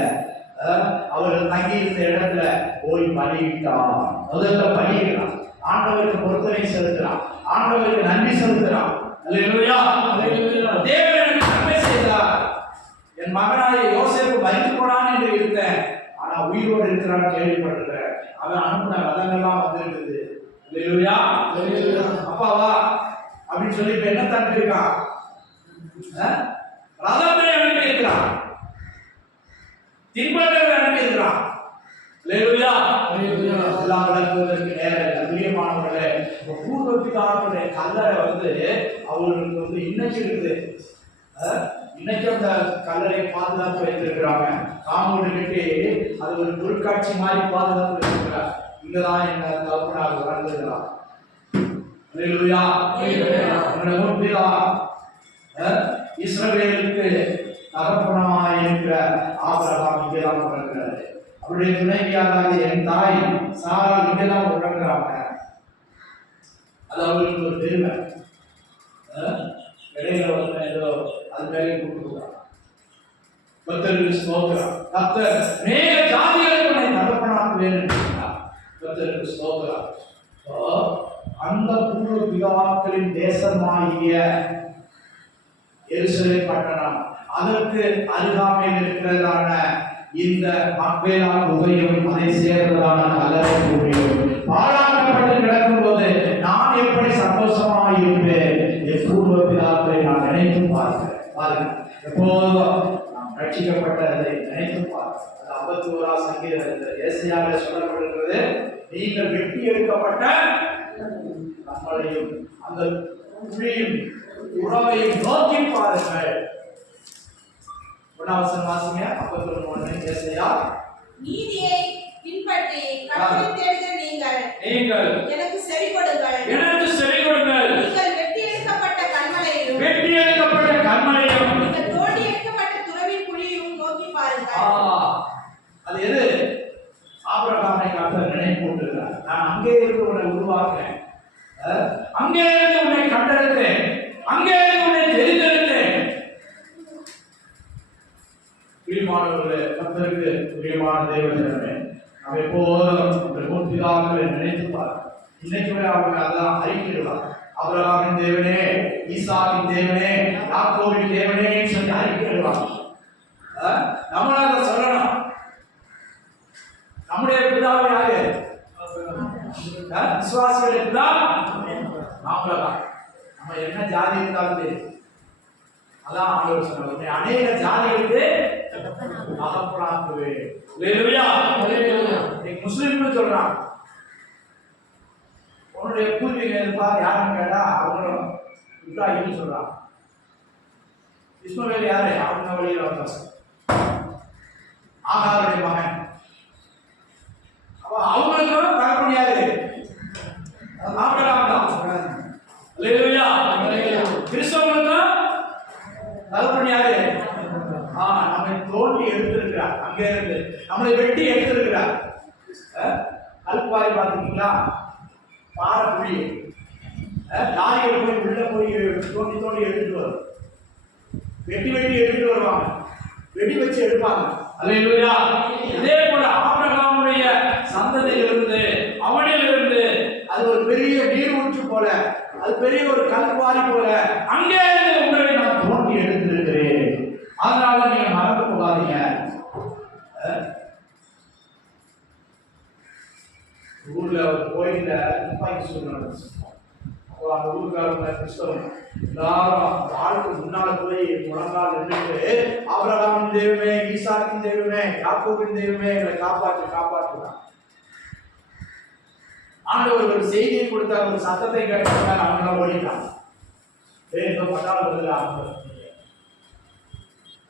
அவர்கள் தங்கி இருந்த இடத்துல போய் பலியிட்டான். முதல்ல பலியிட்டான், ஆண்டவருக்கு பொருத்தனை செலுத்துறான், ஆண்டவருக்கு நன்றி செலுத்துறான். அல்லேலூயா. தேவன் எனக்கு நன்மை செய்தார். என் மகனாய யோசேப்பு மரித்து போனான் என்று இருந்தேன், ஆனா உயிரோடு இருக்கிறான் கேள்விப்பட்டிருக்கிறேன். அவன் அனுப்பின ரதங்கள்லாம் வந்திருக்குது. அல்லேலூயா. அப்பாவா அப்படின்னு சொல்லி இப்ப என்ன தம்பி இருக்கான்? ரதத்தை அனுப்பி இருக்கிறான், தின்பண்டங்களை அனுப்பி இருக்கிறான். அல்லேலூயா. எல்லாம் விளக்குவதற்கு நேரம் இல்லை. பிரியமானவர்களே, பூர்வ பிதாக்களுடைய கல்லறை வந்து அவர்களுக்கு வந்து இன்னைக்கு இருக்குது. இன்னைக்கு அந்த கல்லறை பாதுகாப்பு வைத்திருக்கிறாங்க. காம்பவுண்டு கட்டி அது ஒரு பொருட்காட்சி மாதிரி பாதுகாப்பு வைத்திருக்கிறார். இங்கதான் எங்க தகப்பனார் வளர்ந்துகிறார். அல்லேலூயா. உங்களுடைய முற்பிதா இஸ்ரவேலுக்கு தகப்பனாய் இருக்கிற ஆபிரகாம் இங்கேதான் பிறக்கிறாரு. அவருடைய துணைவியாராக என் தாய் சாரா இங்கேதான் பிறக்கிறாங்க. அது அவர்களுக்கு ஒரு பெருமை. இடையில வந்து ஏதோ அது மேலே கூப்பிடுறாங்க. கர்த்தருக்கு ஸ்தோத்திரம். கர்த்தர் அநேக ஜாதிகளுக்கு உன்னை தகப்பனாக்குவேன் என்றார். கர்த்தருக்கு ஸ்தோத்திரம். அந்த பூர்வ பிதாக்களின் தேசமாகிய எருசலேம் பட்டணம், அதற்கு அருகாமையில் இருக்கிறதான இந்த மக்பேலா குகையும் அதை சேர்ந்ததான கல்லறை குகையும் பாழாக்கப்பட்டு கிடக்கும் போது நான் எப்படி சந்தோஷமாக இருப்பேன். என் பூர்வ பிதாக்களை நான் நினைத்து பாருங்க. எப்போதும் நாம் ரட்சிக்கப்பட்டதை நினைத்து பாருங்க. 51ஆம் சங்கீதத்தில் ஏசாயாவிலே சொல்லப்பட்டிருக்கிறது, நீங்கள் வெட்டி எடுக்கப்பட்ட நம்மளையும் அந்த குழியும் உறவையும் நோக்கி பாருங்கள். 1 வாசிங்க. 51 ஏசாயா. நீதியை பின்பற்றி கர்த்தரை தேடுகிற நீங்கள் எனக்கு செவி கொடுங்கள். நீங்கள் வெட்டி எடுக்கப்பட்ட கன்மலையையும் நீங்கள் தோண்டி எடுக்கப்பட்ட துறவின் குழியையும் நோக்கி பாருங்கள். அது எது? ஆபிரகாமை கர்த்தர் நினைவு கூறுகிறார். நான் அங்கே இருந்து உன்னை உருவாக்கினேன், அங்கே இருந்து உன்னை கண்டெடுத்தேன், அங்கே இருந்து உன்னை தெரிந்தெடுத்தேன். பிரியமானவர்களே, கர்த்தருக்கு பிரியமான தேவஜனமே, நாம் எப்போதும் முற்பிதாக்களை நினைத்து பாருங்கள். இன்னைக்குமே அவங்க அதான் அறிக்கையிடுவாங்க. ஆபிரகாமின் தேவனே, ஈசாக்கின் தேவனே, யாக்கோபின் தேவனே சொல்லி அறிக்கையிடுவாங்க. நம்மளால சொல்லணும், நம்முடைய பிதாவை யாரு? விசுவாசிகளுடைய பிதா நாமதான். நம்ம என்ன ஜாதி இருந்தாலும் சரி, அதான் ஆண்டவர் சொன்னார், அநேக ஜாதிகளுக்கு தகப்பனாக்குவேன். அல்லேலூயா. முஸ்லிம்னு சொல்றான். உன்னுடைய பூர்வீகம் யாருன்னு கேட்டா அவங்களும் இப்ராஹிம்னு சொல்றான். இஸ்மவேல் யாரு? அவங்க வழியில் வந்தாங்க, ஆகாருடைய மகன். அப்ப அவங்களுக்கும் தகப்பன் யாரு? ஆபிரகாம் தான். அல்லேலூயா. கிறிஸ்தவங்களுக்கும் தகப்பன் யாரு? நம்மை தோண்டி எடுத்திருக்கிறார், அங்கே இருந்து நம்மளை வெட்டி எடுத்திருக்கிறார். கல்பாரி பார்த்துருக்கீங்களா? பாறை குழி, லாரிகள் போய் உள்ள போய் தோண்டி தோண்டி எடுத்துட்டு வரும், வெட்டி வெட்டி எடுத்துட்டு வருவாங்க, வெடி வச்சு எடுப்பாங்க. அல்லேலூயா. இதே போல ஆபிரகாமுடைய சந்ததியிலிருந்து, அவனிலிருந்து அது ஒரு பெரிய நீரூற்று போல, அது பெரிய ஒரு கல்வாரி போல அங்கே இருந்து உங்களை நான் தோண்டி எடுத்திருக்கிறேன். அதனால நீங்க மறந்து போகாதீங்க. ஊர்ல ஒரு கோயில்ல துப்பாக்கி சூடு நடந்துச்சு. அந்த ஊருக்காரங்க கிறிஸ்தவங்க எல்லாரும் ஆளுக்கு முன்னால போய் முழங்கால் நின்றுட்டு ஆபிரகாமின் தெய்வமே, ஈசாக்கின் தெய்வமே, யாக்கோபின் தெய்வமே எங்களை காப்பாற்று காப்பாற்றுதான். ஆண்டவர் ஒரு செய்தியை கொடுத்தார், ஒரு சத்தத்தை கேட்டாங்க, அவங்க ஓடிட்டாங்க. எங்க பட்டாளம் வருது ஆண்டவர்.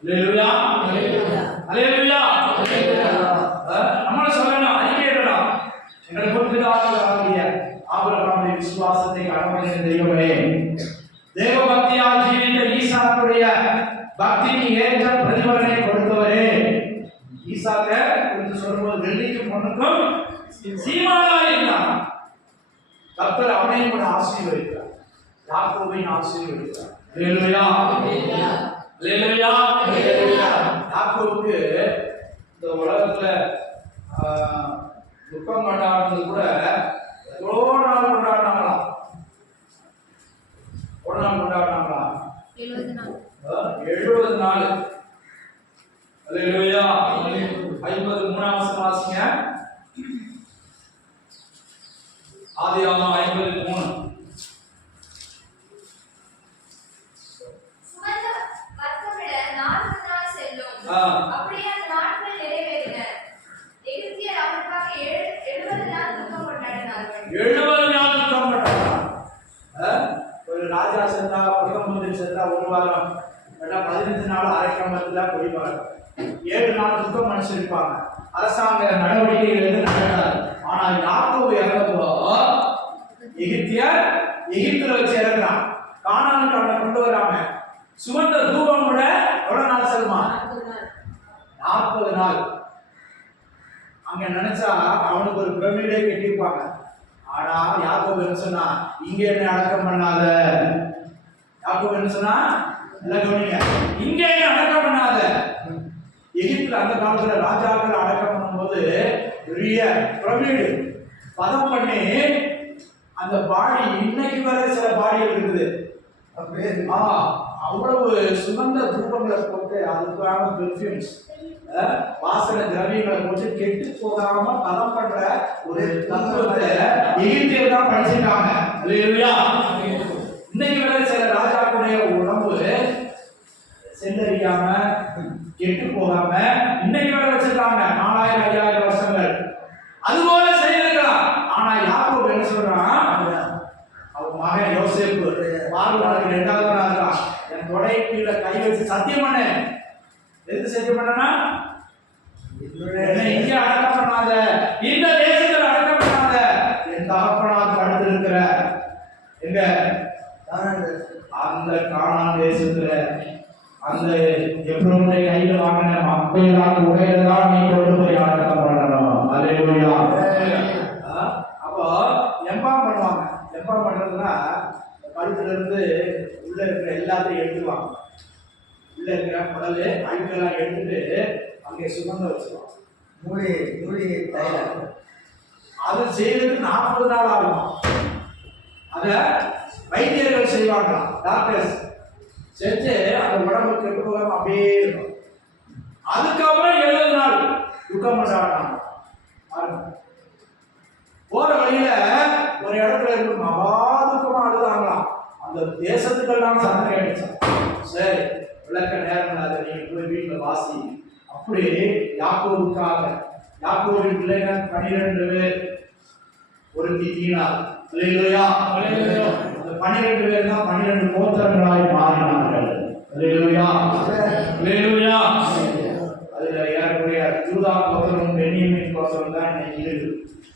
அல்லேலூயா அல்லேலூயா. நம்மள சொல்லணும், அறிக்கையிடலாம். எங்கள் முற்பிதாவாகிய ஆபிரகாமுடைய விசுவாசத்தை கடமையான தெய்வமே, தேவ பக்தியால் ஜீவித்த ஈசாக்குடைய பக்திக்கு ஏற்ற பிரதிபலனை கொடுத்தவரே. ஈசாக்க குறித்து சொல்லும்போது வெள்ளிக்கும் பொண்ணுக்கும் சீமானா இருந்தான். கர்த்தர் அவனையும் கூட ஆசீர்வதித்தார், யாக்கோபையும் ஆசீர்வதித்தார். அல்லேலூயா அல்லேலூயா அல்லேலூயா. யாக்கோபுக்கு இந்த உலகத்துல துக்கம் கொண்டாடுறது கூட எவ்வளோ நாள் கொண்டாடினாங்களாம். ஒரு நாள் கொண்டாடினாங்களா? 70 நாள். அல்லேலூயா. 53 வாசிங்க. ஆதியாகமம் 53. அப்படியே அந்த நாட்கள் நிறைவேறின. எகிப்தியர் அவருக்காக 70 நாள் துக்கம் கொண்டாடினார்கள். 70 நாள் துக்கம் கொண்டாடினாங்க. ஒரு ராஜா செத்தா, பிரதம மந்திரி செத்தா 1 வாரம், 15 நாள் அரைக்கம்பத்துல குடிப்பாங்க. 7 நாள் துக்கம் மனுஷிருப்பாங்க. அரசாங்க நடவடிக்கைகள் நடக்காது. ஆனா யாக்கோபு இறந்தப்போ எகிப்தியர் எகிப்துல வச்சு இறங்குறான். கானானுக்கு அவனை கொண்டு வராம சுமந்த தூபம் கூட எவ்வளவு நாள் செல்மா? 40 நாள். அங்க நினைச்சா அவனுக்கு ஒரு பிரமிடே கட்டியிருப்பாங்க. ஆனா யாக்கோபு என்ன சொன்னா, இங்க என்ன அடக்கம் பண்ணாத. யாக்கோபு என்ன சொன்னா, எல்லாம் கவனிங்க, இங்க என்ன அடக்கம் பண்ணாத. எகிப்துல அந்த காலத்துல ராஜாக்கள் அடக்கம் பண்ணும்போது பெரிய பிரமிடு பதம் பண்ணி அந்த பாடி, இன்னைக்கு வரை சில பாடிகள் இருக்குது. அவ்வளவு சுகந்த தூபங்களை போட்டு, அதுக்கான பெர்ஃபியூம்ஸ், வாசனை திரவியங்களை போட்டு கெட்டு போகாம பதம் பண்ற ஒரு தத்துவத்தை எகிப்தியர் தான் படிச்சிருக்காங்க. இன்னைக்கு வரை சில ராஜாக்களுடைய உடம்பு செல்லறியாம கெட்டு போகாம இன்னைக்கு வரை வச்சிருக்காங்க. 4000-5000 வருஷங்கள் அதுபோல செய்திருக்கலாம். ஆனா யாக்கோபு என்ன சொல்றான், அவன் மகன் யோசேப்பு பார்வோனுக்கு 2வது மகனா இருக்கான். என் தொடை கீழே கை வச்சு சத்தியம் பண்ண. எதுக்கு சத்தியம் பண்ணனா, என்னை இங்கே அடக்கம் பண்ணாத, இந்த தேசத்தில் அடக்கம் பண்ணாத. என் தகப்பனார் அடுத்து இருக்கிற எங்க அந்த கானான் தேசத்துல அந்த எப்ரோனுடைய கையில வாங்கின மக்களால் உடையதான் நீ கொண்டு போய் அடக்கம் பண்ணணும். அல்லேலூயா. அப்போ எம்பாம் பண்ணுவாங்க. எம்பாம் பண்றதுன்னா கழுத்துல இருந்து உள்ள இருக்கிற எல்லாத்தையும் எடுத்துவாங்க. உள்ள இருக்கிற குடல் அழுக்கெல்லாம் எடுத்துட்டு அங்கே சுகந்த வச்சுருவாங்க. மூடி தைலம். அதை செய்யறதுக்கு 40 நாள் ஆகும். அதை வைத்தியர்கள் செய்வாங்களாம், டாக்டர்ஸ் செஞ்சு அந்த உடம்பு கெட்டு போகாம அப்படியே இருக்கும். அதுக்கப்புறம் 70 நாள் துக்கம் கொண்டாடினாங்க. போற வழியில ஒரு இடத்துல இருந்து மகா துக்கமா அழுதாங்களாம். அந்த தேசத்துக்கெல்லாம் சத்தம் கேட்டுச்சான். சரி, விளக்க நேரம் இல்லாத, நீங்க போய் வீட்டுல வாசி. அப்படி யாக்கோபுக்காக, யாக்கோபின் பிள்ளைகள் 12 பேர், ஒருத்தி தீனாள். அல்லேலூயா. அந்த 12 பேர் தான் 12 கோத்திரங்களாய் மாறினார்கள். அல்லேலூயா அல்லேலூயா. அதுல ஏறக்குறைய யூதா கோத்திரம், பென்யமீன் கோத்திரம் தான் இன்னைக்கு இருக்கு.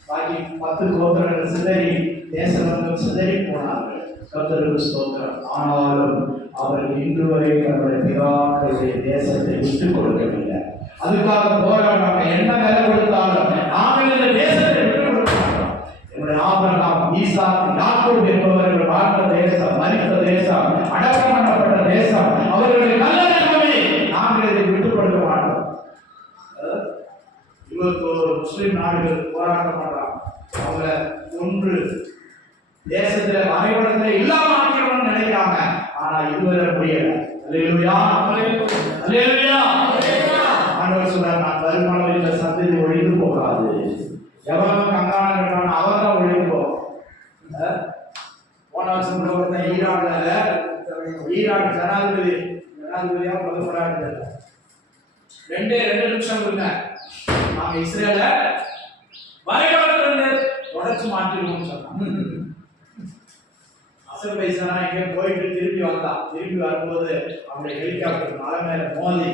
பாக்கி 10 கோத்திரங்கள் சிதறி தேசங்கள் சிதறி போனார்கள். கர்த்தருக்கு ஸ்தோத்திரம். ஆனாலும் அவர்கள் இன்று வரை தங்களுடைய பிதாக்களுடைய தேசத்தை விட்டுக் கொடுக்கவில்லை. அதுக்காக போராடுறாங்க. என்ன வேலை கொடுத்தாலும் நாங்கள் இந்த தேசத்தை விட்டுக் கொடுக்க மாட்டோம். என்னுடைய ஆபிரகாம், ஈசாக், யாக்கோபு என்பவர்கள் வாழ்ந்த தேசம், மரித்த தேசம், அடக்கம் பண்ணப்பட்ட தேசம், அவர்களுடைய நல்ல நிலைமை, நாங்கள் இதை விட்டுக் கொடுக்க மாட்டோம். 21 முஸ்லிம் நாடுகள் போராட்டம் பண்றாங்க. அவங்க ஒன்று தேசத்துல வரைபடத்துல இல்லாம ஆக்கிரமணம் நினைக்கிறாங்க. ஆனா இதுவரை முடியல. அல்லேலூயா அல்லேலூயா. ஆண்டவர் சொல்றார், நான் வருமானம் இந்த சந்ததி ஒழிந்து போகாது. எவனும் கங்கான அவன் தான் ஒழிந்து போகும். போன வருஷம் இருக்கிறாங்க ஜனாதிபதியா பிரதமராக ரெண்டு நிமிஷம் கொடுங்க. நாங்க இஸ்ரேல வரைபடத்திலிருந்து தொடச்சு மாற்றிடுவோம்னு சொன்னாங்க. அசர்பைசானா எங்கே போயிட்டு திரும்பி வரும்போது அவருடைய ஹெலிகாப்டர் மலை மேல மோதி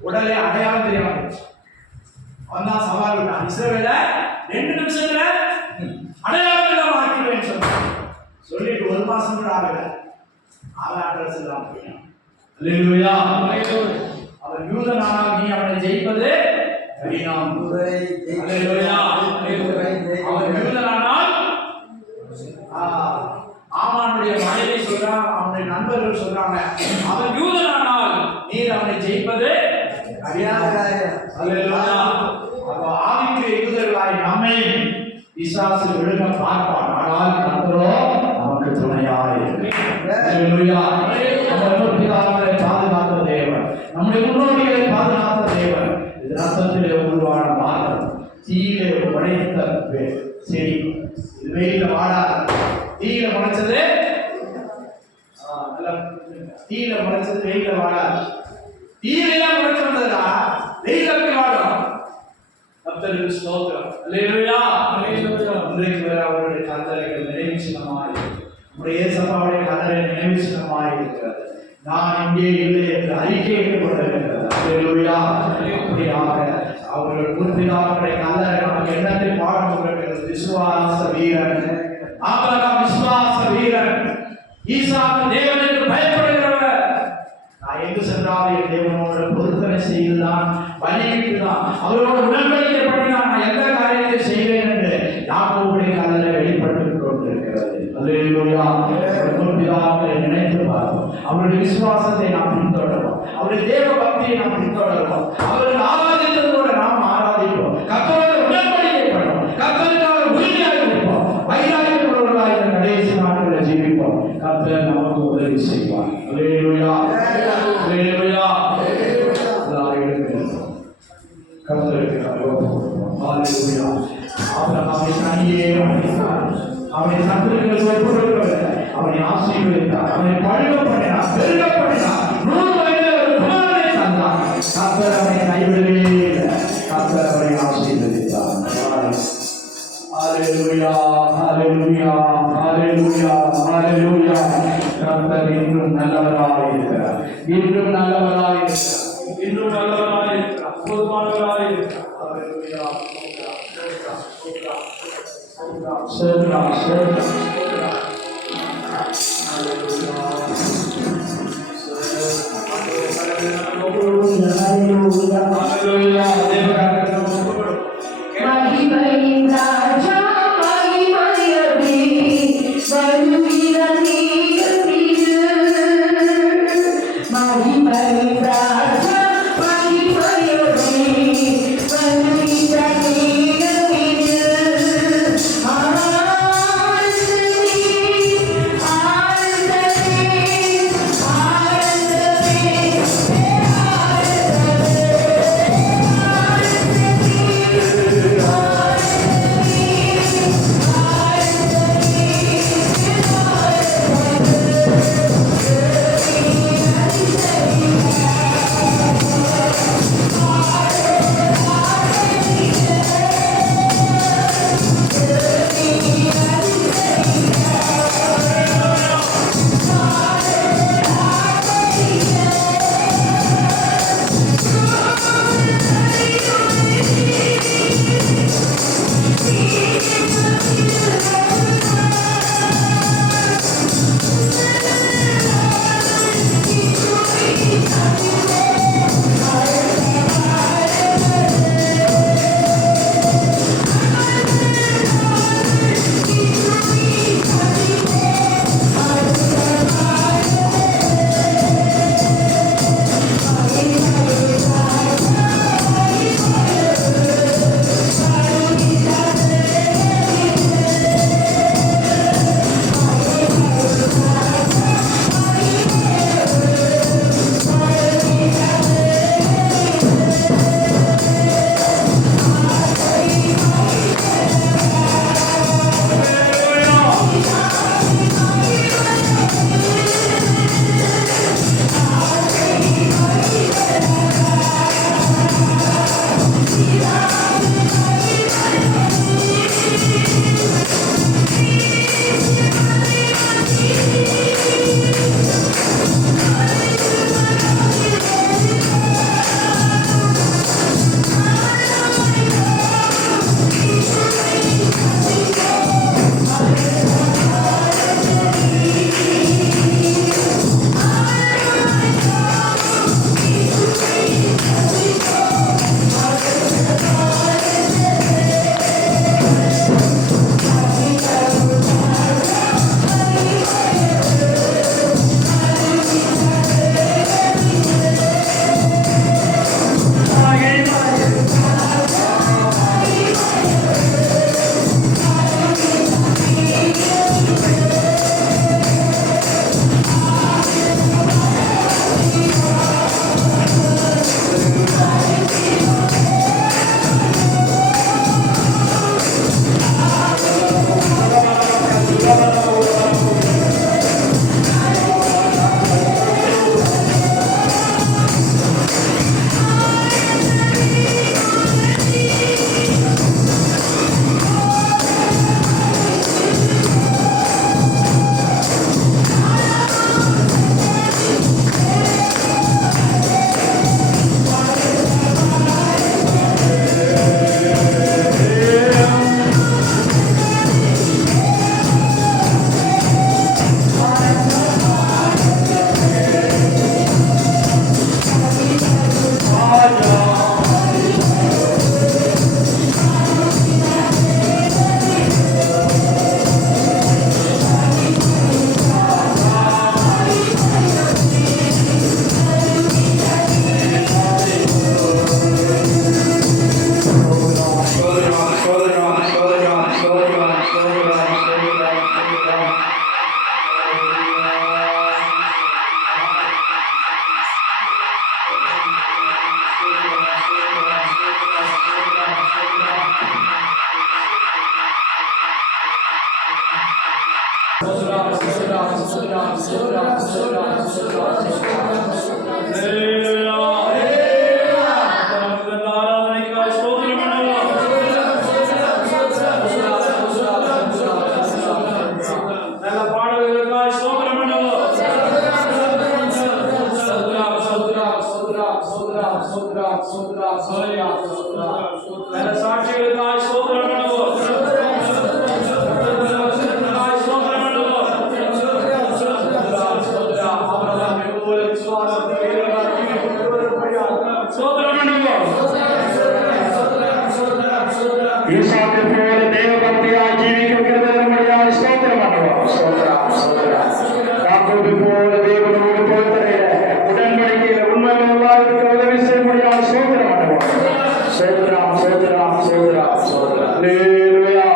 உடலே அடையாளம் தெரியாம போச்சு. அவன் தான் சவால் விட்டான், இஸ்ரேல 2 நிமிஷத்துல அடையாளத்துல மாற்றிடுவேன்னு சொன்னான். சொல்லிட்டு 1 மாசம் கூட ஆகல, அவன் அட்ரஸ் எல்லாம் போயிட்டான். அல்லேலூயா. அவன் யூதனானால் நீ அவனை ஜெயிப்பது கடினம். அல்லேலூயா. அவன் யூதனானால் ஆமானுடைய மனைவி சொல்றான், அவனுடைய நண்பர்கள் சொல்றாங்க, அவன் யூதனானால் நீர் அவனை ஜெயிப்பது அல்லேலூயா. அப்ப ஆவிக்கு யூதர்களாய் நம்மை பிசாசு விழுங்க பார்ப்பான், ஆனால் கர்த்தரோ நமக்கு துணையாக இருக்கிறார். அல்லேலூயா. நம்முடைய பிதாக்களை பாதுகாத்த தேவன், நம்முடைய முன்னோடிகளை பாதுகாத்த தேவன். இது ரத்தத்திலே உருவான மாற்றம், தீயிலே உடைத்த செடி, இது வெயில வாடாத, தீயில முளைச்சது தீயில முளைச்சது வெயில வாடாது. தீயில முளைச்சு வந்ததா வெயில எப்படி வாடும்? கர்த்தருக்கு ஸ்தோத்திரம். அல்லேலூயா. இன்றைக்கு அவருடைய கட்டளைகள் நினைவு சின்னமாய், நம்முடைய இயேசுவாவுடைய கட்டளை நினைவு சின்னமாய் இருக்கிறது. நான் இங்கே இல்லை என்று அறிக்கையிட்டுக் கொண்டிருக்கிறது. அல்லேலூயா. அப்படியாக அவர்கள் முன்பிதாக்களுடைய கல்லறை நமக்கு எண்ணத்தில் பாடம் கொண்டிருக்கிறது. விசுவாச வீரன் ஆபிரகாம், விசுவாச வீரன். ஈசாக்கு தேவனுக்கு பயப்படுகிறவர். நான் எங்கு சென்றாலும் என் தேவனோடு பொருத்தனை செய்துதான், பலியிட்டுதான், அவரோடு உடன்படிக்கை பண்ணிதான் நான் எந்த காரியத்தை செய்வேன் என்று யாக்கோபுடைய கல்லறை வெளிப்பட்டுக் கொண்டிருக்கிறது. அல்லேலூயா. முன்பிதாக்களை நினைத்து பார்ப்போம், அவருடைய விசுவாசத்தை நாம் பின்தொடர்வோம், அவருடைய தேவ பக்தியை நாம் பின்தொடர்வோம், அவர்கள் ஆராதித்ததோடு நாம் ஆராதிப்போம், கர்த்தரோடு உடன்படிக்கை பண்ணுவோம், கர்த்தருக்காக உறுதியாக இருப்போம், வைராக்கியம் உள்ளவர்களாய் இந்த கடைசி நாட்களில் ஜீவிப்போம். கர்த்தர் நமக்கு உதவி செய்வார். அல்லேலூயா. அல்லேலூயா. கர்த்தருக்கு அல்லேலூயா. ஆபிரகாமை தனியே வணங்கினார், அவனை சத்துருக்கள் ஒப்புக்கொள்ளவில்லை, அவனை ஆசீர்வதித்தார், அவனை பழுக பண்ணினார், பெருக பண்ணினார், 100 வயதில் ஒரு குமாரனை தந்தார். கர்த்தர் அவனை கைவிடவே இல்லை, கர்த்தர் அவனை ஆசீர்வதித்தார். ஹalleluya, ஹalleluya, ஹalleluya, ஹalleluya. கர்த்தர் இன்னும் நல்லவராக இருக்கிறார், இன்னும் நல்லவராக இருக்கிறார், இன்னும் நல்லவராக இருக்கிறார், போதுமானவராக இருக்கிறார். ஹalleluya. சோத்ரா சோத்ரா சோத்ரா. ஹalleluya. ஹalleluya. ஹalleluya. தேவகாரத்தை ஒப்புக்கொடு. மகிமையின் ராஜா மகிமையவே வருகிற நீரும் இது. மகிமையின் ராஜா மகிமையவே வருகிற நீரும் இது. ஸ்தோத்திரம் ஸ்தோத்திரம் ஸ்தோத்திரம் ஸ்தோத்திரம் ஸ்தோத்திரம் ஸ்தோத்திரம் நல்ல சாட்சிகளுக்காய் ஸ்தோத்திரம் பண்ணுவோம் ஈசாக்கு போல தேவபக்தியாய் ஜீவிக்கிறவர்களாய் ஸ்தோத்திரம் பண்ணுவோம் ஸ்தோத்திரம் ஸ்தோத்திரம் யாக்கோபு போல தேவனோடு பொறுத்தரையில உடன்படிக்கையில உண்மையுள்ளவர்களாய் இருக்கிற உதவி செய்யும்படியாய் ஸ்தோத்திரம் பண்ணுவோம் ஸ்தோத்திரம் ஸ்தோத்திரம் ஸ்தோத்திரம் ஸ்தோத்திரம் அல்லேலூயா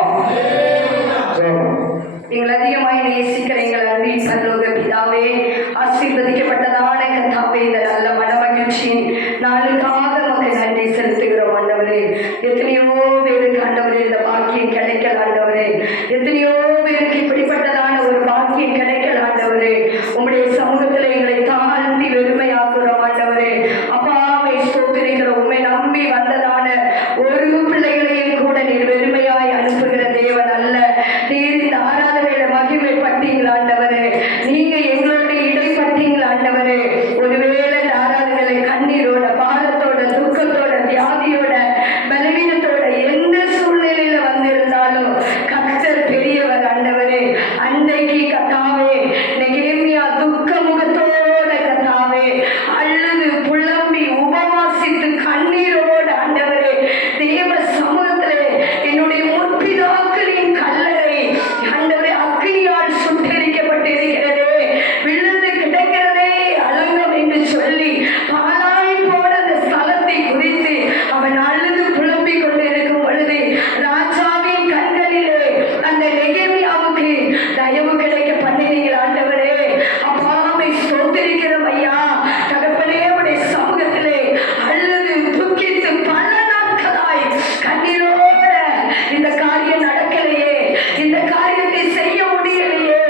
எங்கள் அதிகமாய் நேசிக்கிற எங்கள் அன்பின் பரலோக பிதாவே, ஆசீர்வதிக்கப்பட்டதான கர்த்தாவே, இந்த நல்ல மனமகிழ்ச்சியின் நாளுக்காக உமக்கு நன்றி செலுத்துகிறோம் ஆண்டவரே. எத்தனையோ பேருக்கு ஆண்டவரே இந்த பாக்கியம் கிடைக்கல ஆண்டவரே, எத்தனையோ பேருக்கு இப்படிப்பட்டதான ஒரு பாக்கியம் கிடைக்கல ஆண்டவரே. உம்முடைய சமூகத்தில் எங்களை தாழ்த்தி வெறுமையாக்குறோம் ஆண்டவரே. அப்பாவை ஸ்தோத்திரிக்கிற உம்மை நம்பி வந்ததான ஒரு பிள்ளைகளையும் கூட நீர் வெறுமையாய் அனுப்புகிற தேவன் அல்ல. நீர் இந்த ஆராதனையில மகிமை பட்டீங்களா ஆண்டவரே, நீங்க எங்களோட இடைப்பட்டீங்களா ஆண்டவரே. ஒருவேளை இந்த ஆராதனையில கண்ணீரோட, பாரத்தோட, துக்கத்தோட, வியாதியோட, பலவீனத்தோட எந்த சூழ்நிலையில வந்திருந்தாலும் கர்த்தர் பெரியவர் ஆண்டவரே. அன்றைக்கு கர்த்தாவே நெகேமியா துக்க முகத்தோட கர்த்தாவே அழுது புலம்பி உபவாசித்து கண்ணீரோட ஆண்டவரே தேவ சமூகத்திலே என்னுடைய முற்பிதாக்களின் கல்லறை ஆண்டவரே அக்கினியால் சுட்டெரிக்கப்பட்டிருக்கிறதே, விழுந்து கிடக்கிறதே அலங்கம் என்று சொல்லி பாலாய் போன அந்த ஸ்தலத்தை குறித்து அவன் அழுது புலம்பிக் கொண்டிருக்கும் பொழுது ராஜாவின் கண்களிலே அந்த நெகேமியாவுக்கு தயவு கிடைக்க பண்ணினீர்கள் ஆண்டவரே. அப்பாவை ஸ்தோத்திரிக்கிறோம் ஐயா. தகப்பனே உடைய சமூகத்திலே அழுது துக்கித்து பல நாட்களாய் கண்ணீரோட இந்த காரியம் நடக்கலையே, இந்த காரியத்தை செய்ய முடியலையே,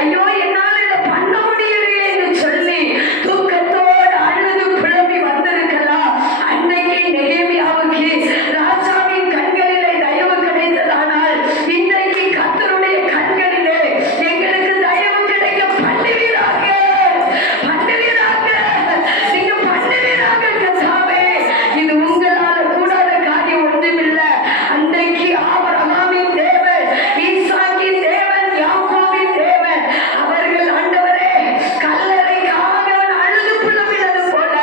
ஐயோ என்னால் இதை பண்ண முடியலையே என்று சொல்லி தூக்கத்தோடு அழுது புலம்பி வந்திருக்கலாம். அன்னைக்கு நெகேமியாவுக்கு ராஜாவின் கண்களிலே தயவு கிடைத்ததானால் இன்றைக்கு கர்த்தருடைய கண்களிலே எங்களுக்கு தயவு கிடைக்க பண்ணுவீராக, பண்ணுவீராக, நீங்க பண்ணுவீராக கர்த்தாவே. இது உங்களால கூடாத காரியம் ஒன்றுமில்லை. அன்றைக்கு ஆபிரகாமின் தேவன், ஈசாக்கின் தேவன், யாக்கோபின் தேவன் அவர்கள் ஆண்டவரே கல்லறைக்காக அழுது புலம்பினது போல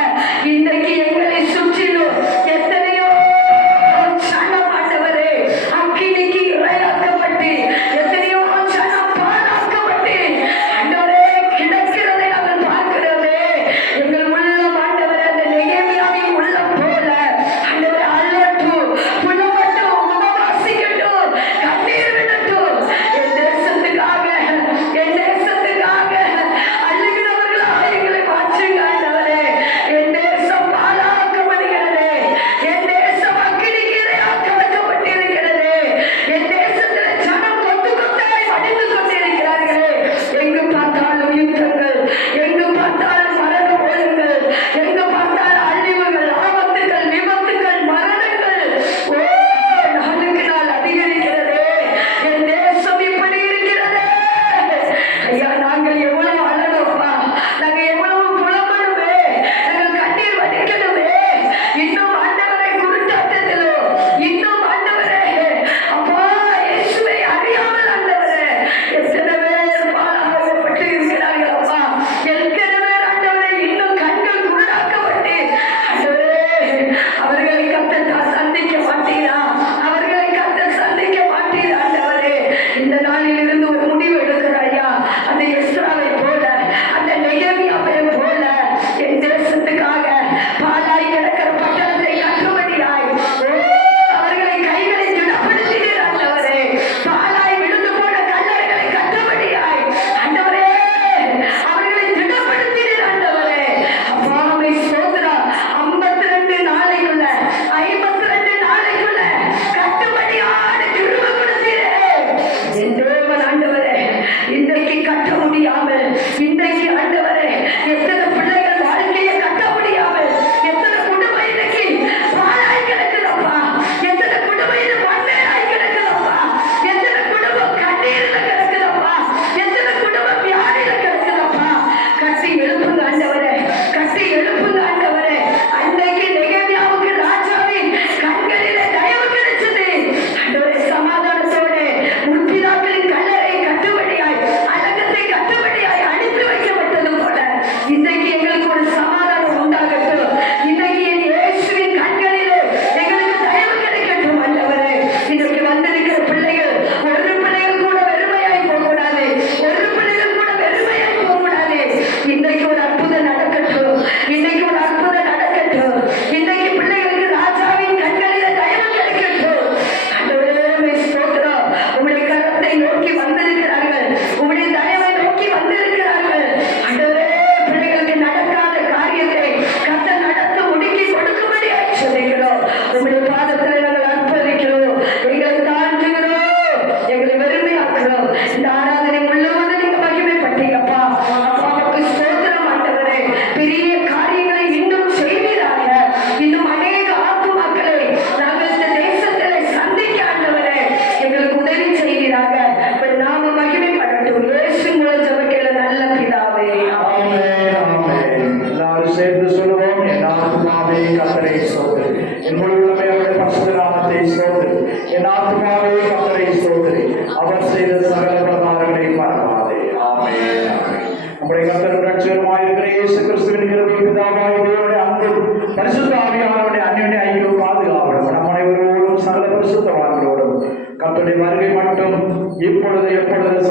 இன்றைக்கு எங்களை சுற்றிலும் எத்தனையோ சனம் ஆண்டவரே அக்கினிக்கு இரையாக்கப்பட்டு எத்தனையோ சனம் பாழாக்கப்பட்டு ஆண்டவரே கிடக்கிறதை நாங்கள் பார்க்கிறோமே. எங்கள் உள்ளம் ஆண்டவரே அந்த நெகேமியாவின் உள்ளம் போல ஆண்டவரே அழட்டும், புலம்பட்டும், உபவாசிக்கட்டும், கண்ணீர் விடட்டும். என் தேசத்துக்காக, என் தேசத்துக்காக அழுகிறவர்களாக எங்களை மாற்றுங்க ஆண்டவரே. என் தேசம் பாழாய் இயேசு கிறிஸ்துவின் கிருபையும் பிதாவாகிய தேவனுடைய அன்பும் பரிசுத்த ஆவியானவருடைய அன்யோன்ய ஐக்கியம் பாதுகாவலும் நம் அனைவரோடும் சகல பரிசுத்தவான்களோடும் கர்த்தருடைய வருகை மட்டும் இப்பொழுது எப்பொழுது